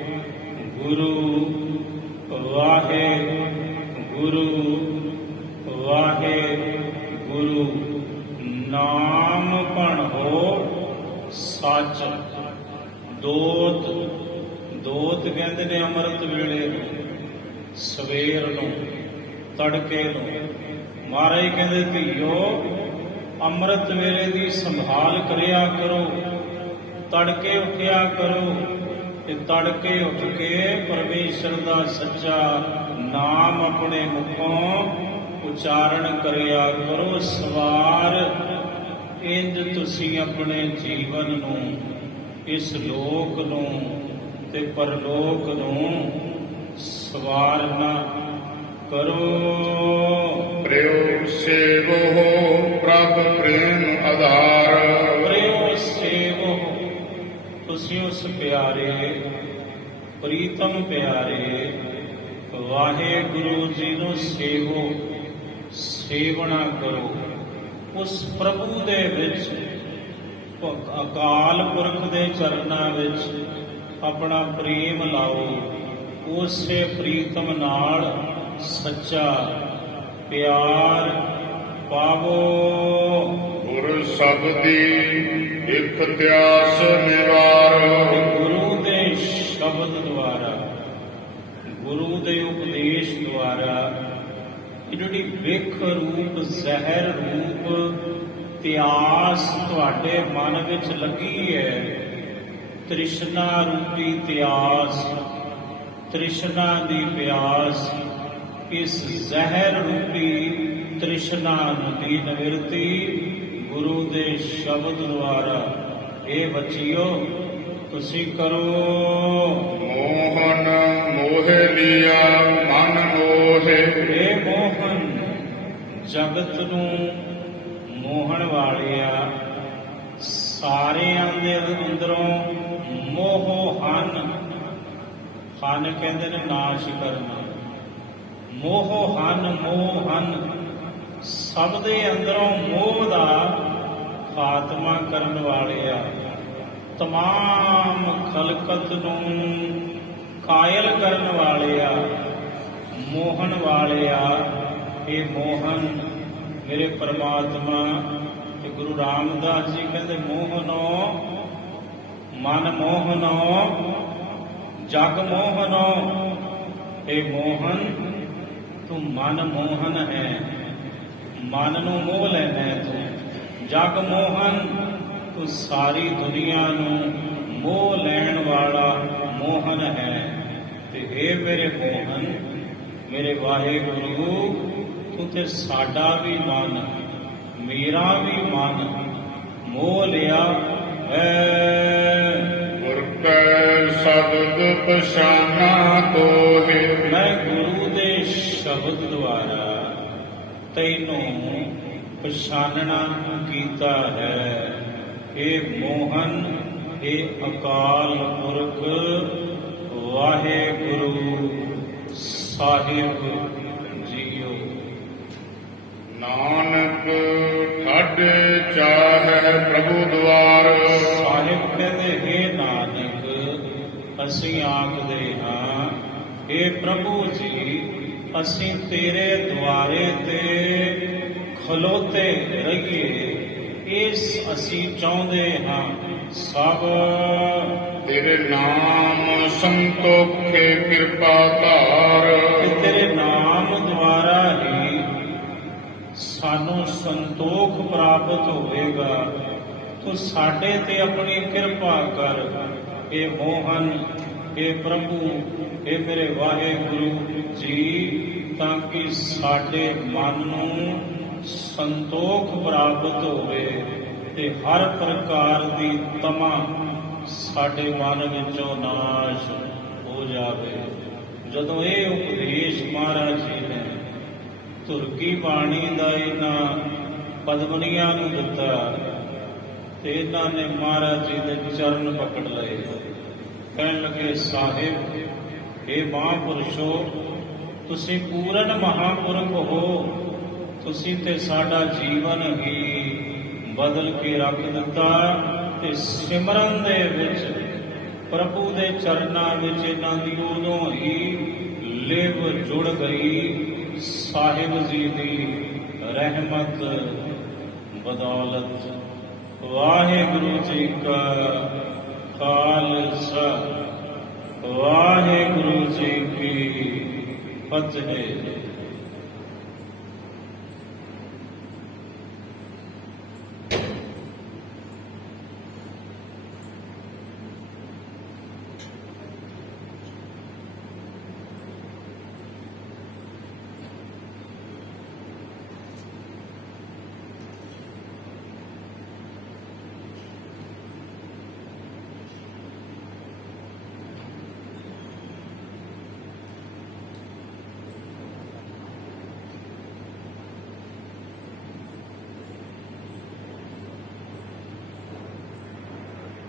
ਵਾਹਿਗੁਰੂ, ਵਾਹਿਗੁਰੂ। ਨਾਮ ਭਣੋ ਸੱਚ। ਦੋਤ, ਦੋਤ ਕਹਿੰਦੇ ਨੇ ਅੰਮ੍ਰਿਤ ਵੇਲੇ ਨੂੰ, ਸਵੇਰ ਨੂੰ, ਤੜਕੇ ਨੂੰ। ਮਹਾਰਾਜ ਕਹਿੰਦੇ ਧੀਓ, ਅੰਮ੍ਰਿਤ ਵੇਲੇ ਦੀ ਸੰਭਾਲ ਕਰਿਆ ਕਰੋ। ਤੜਕੇ ਉੱਠਿਆ ਕਰੋ ਤੇ ਤੜਕੇ ਉੱਠ ਕੇ ਪਰਮੇਸ਼ਰ ਦਾ ਸੱਚਾ ਨਾਮ ਆਪਣੇ ਮੁਖੋਂ ਉਚਾਰਨ ਕਰਿਆ ਕਰੋ। ਸਵਾਰ, ਇੰਜ ਤੁਸੀਂ ਆਪਣੇ ਜੀਵਨ ਨੂੰ, ਇਸ ਲੋਕ ਨੂੰ ਤੇ ਪਰਲੋਕ ਨੂੰ ਸਵਾਰਨਾ ਕਰੋ। ਪ੍ਰਯੋ ਸੇਵੋ ਪ੍ਰਭ ਪ੍ਰੇਮ ਆਧਾਰ। ਪ੍ਰਯੋ ਸੇਵੋ, ਤੁਸੀਂ ਉਸ ਪਿਆਰੇ, ਪ੍ਰੀਤਮ ਪਿਆਰੇ ਵਾਹਿਗੁਰੂ ਜੀ ਨੂੰ ਸੇਵੋ, ਸੇਵਨਾ ਕਰੋ। ਉਸ ਪ੍ਰਭੂ ਦੇ ਵਿੱਚ, ਅਕਾਲ ਪੁਰਖ ਦੇ ਚਰਨਾਂ ਵਿੱਚ ਆਪਣਾ ਪ੍ਰੇਮ ਲਾਓ। ਉਸੇ ਪ੍ਰੀਤਮ ਨਾਲ ਸੱਚਾ ਪਿਆਰ ਪਾਵੋ। ਗੁਰ ਸ਼ਬਦੀ ਇਕ ਇਤਿਹਾਸ ਨਿਵਾਰ। ਗੁਰੂ ਦੇ ਸ਼ਬਦ ਦੁਆਰਾ, ਗੁਰੂ ਦੇ ਉਪਦੇਸ਼ ਦੁਆਰਾ ਇਹ ਜਿਹੜੀ ਵਿਖ ਰੂਪ, ਜ਼ਹਿਰ ਰੂਪ ਤਿਆਸ ਤੁਹਾਡੇ ਮਨ ਵਿੱਚ ਲੱਗੀ ਹੈ, ਤ੍ਰਿਸ਼ਨਾ ਰੂਪੀ ਤਿਆਸ, ਤ੍ਰਿਸ਼ਨਾ ਦੀ ਪਿਆਸ, ਇਸ ਜ਼ਹਿਰ ਰੂਪੀ ਤ੍ਰਿਸ਼ਨਾ ਦੀ ਨਿਵਰਤੀ ਗੁਰੂ ਦੇ ਸ਼ਬਦ ਦੁਆਰਾ ਇਹ ਬੱਚਿਓ ਤੁਸੀਂ ਕਰੋ। ਮੋਹਨ ਮੋਹਿ ਲਿਆ ਮਨ ਮੋਹਿ। ਇਹ ਮੋਹਨ, ਜਗਤ ਨੂੰ ਮੋਹਣ ਵਾਲਿਆ, ਸਾਰਿਆਂ ਦੇ ਅੰਦਰੋਂ ਮੋਹ ਹਨ। ਹਨ ਕਹਿੰਦੇ ਨੇ ਨਾਸ਼ ਕਰਨਾ। ਮੋਹ ਹਨ, ਮੋਹ ਹਨ। ਸਭ ਦੇ ਅੰਦਰੋਂ ਮੋਹ ਦਾ ਖਾਤਮਾ ਕਰਨ ਵਾਲਿਆ, ਤਮਾਮ ਖਲਕਤ ਨੂੰ ਕਾਇਲ ਕਰਨ ਵਾਲਿਆ, ਮੋਹਣ ਵਾਲਿਆ। ਇਹ ਮੋਹਨ ਮੇਰੇ ਪਰਮਾਤਮਾ ਤੇ ਗੁਰੂ ਰਾਮਦਾਸ ਜੀ ਕਹਿੰਦੇ ਮੋਹਨੋ ਮਨ ਮੋਹਨੋ ਜਗ ਮੋਹਨੋ। ਇਹ ਮੋਹਨ, ਤੂੰ ਮਨ ਮੋਹਨ ਹੈ, ਮਨ ਨੂੰ ਮੋਹ ਲੈਣਾ ਹੈ ਤੂੰ। ਜਗ ਮੋਹਨ, ਤੂੰ ਸਾਰੀ ਦੁਨੀਆ ਨੂੰ ਮੋਹ ਲੈਣ ਵਾਲਾ ਮੋਹਨ ਹੈ। ਤੇ ਇਹ ਮੇਰੇ ਮੋਹਨ, ਮੇਰੇ ਵਾਹਿਗੁਰੂ, ਤੂੰ ਤੇ ਸਾਡਾ ਵੀ ਮਨ, ਮੇਰਾ ਵੀ ਮਨ ਮੋਹ ਲਿਆ ਹੈ। ਗੁਰ ਕੈ ਸ਼ਬਦ ਪਛਾਨਾ ਤੋਹਿ। ਮੈਂ ਗੁਰੂ ਦੇ ਸ਼ਬਦ ਦੁਆਰਾ ਤੈਨੂੰ ਪਛਾਨਣਾ ਕੀਤਾ ਹੈ। ਇਹ ਮੋਹਨ, ਇਹ ਅਕਾਲ ਪੁਰਖ ਵਾਹਿਗੁਰੂ ਸਾਹਿਬ ਜੀਓ। ਨਾਨਕ ਠੱਡ ਚਾਹੈ ਪ੍ਰਭੂ ਦੁਆਰ। ਸਾਹਿਬ ਕਹਿੰਦੇ ਹੇ ਨਾਨਕ, ਅਸੀਂ ਆਖਦੇ ਹਾਂ हे ਪ੍ਰਭੂ ਜੀ, ਅਸੀਂ ਤੇਰੇ ਦੁਆਰੇ ਤੇ ਖਲੋਤੇ ਰਹੀਏ। ਇਸ ਅਸੀਂ ਚਾਹੁੰਦੇ ਹਾਂ। ਸਭ ਤੇਰੇ ਨਾਮ ਸੰਤੋਖੇ ਕਿਰਪਾ ਧਾਰ। ਤੇ ਤੇਰੇ ਨਾਮ ਦੁਆਰਾ ਹੀ ਸਾਨੂੰ ਸੰਤੋਖ ਪ੍ਰਾਪਤ ਹੋਵੇਗਾ। ਤੂੰ ਸਾਡੇ ਤੇ ਆਪਣੀ ਕਿਰਪਾ ਕਰ। ਇਹ ਮੋਹਨ, ਇਹ ਪ੍ਰਭੂ, ਇਹ ਮੇਰੇ ਵਾਹਿਗੁਰੂ ਜੀ, ਤਾਂ ਕਿ ਸਾਡੇ ਮਨ ਨੂੰ ਸੰਤੋਖ ਪ੍ਰਾਪਤ ਹੋਵੇ ਤੇ ਹਰ ਪ੍ਰਕਾਰ ਦੀ ਤਮਾ ਸਾਡੇ ਮਨ ਵਿੱਚੋਂ ਨਾਸ਼ ਹੋ ਜਾਵੇ। ਜਦੋਂ ਇਹ ਉਪਦੇਸ਼ ਮਹਾਰਾਜ ਜੀ ਨੇ ਧੁਰਕੀ ਬਾਣੀ ਦਾ ਇਹਨਾਂ ਪਦਮਨੀਆਂ ਨੂੰ ਦਿੱਤਾ ਤੇ ਇਹਨਾਂ ਨੇ ਮਹਾਰਾਜ ਜੀ ਦੇ ਚਰਨ ਪਕੜ ਲਏ। ਕਹਿਣ ਲੱਗੇ, ਸਾਹਿਬ, ਇਹ ਮਹਾਂਪੁਰਸ਼ੋ, ਤੁਸੀਂ ਪੂਰਨ ਮਹਾਂਪੁਰਖ ਹੋ। ਤੁਸੀਂ ਤੇ ਸਾਡਾ ਜੀਵਨ ਹੀ ਬਦਲ ਕੇ ਰੱਖ ਦਿੱਤਾ ਤੇ ਸਿਮਰਨ ਦੇ ਵਿੱਚ ਪ੍ਰਭੂ ਦੇ ਚਰਨਾਂ ਵਿੱਚ ਇਹਨਾਂ ਦੀ ਉਦੋਂ ਹੀ ਲਿਵ ਜੁੜ ਗਈ ਸਾਹਿਬ ਜੀ ਦੀ ਰਹਿਮਤ ਬਦੌਲਤ। ਵਾਹਿਗੁਰੂ ਜੀ ਕਾ ਖਾਲਸਾ, ਵਾਹਿਗੁਰੂ ਜੀ ਕੀ ਫਤਿਹ।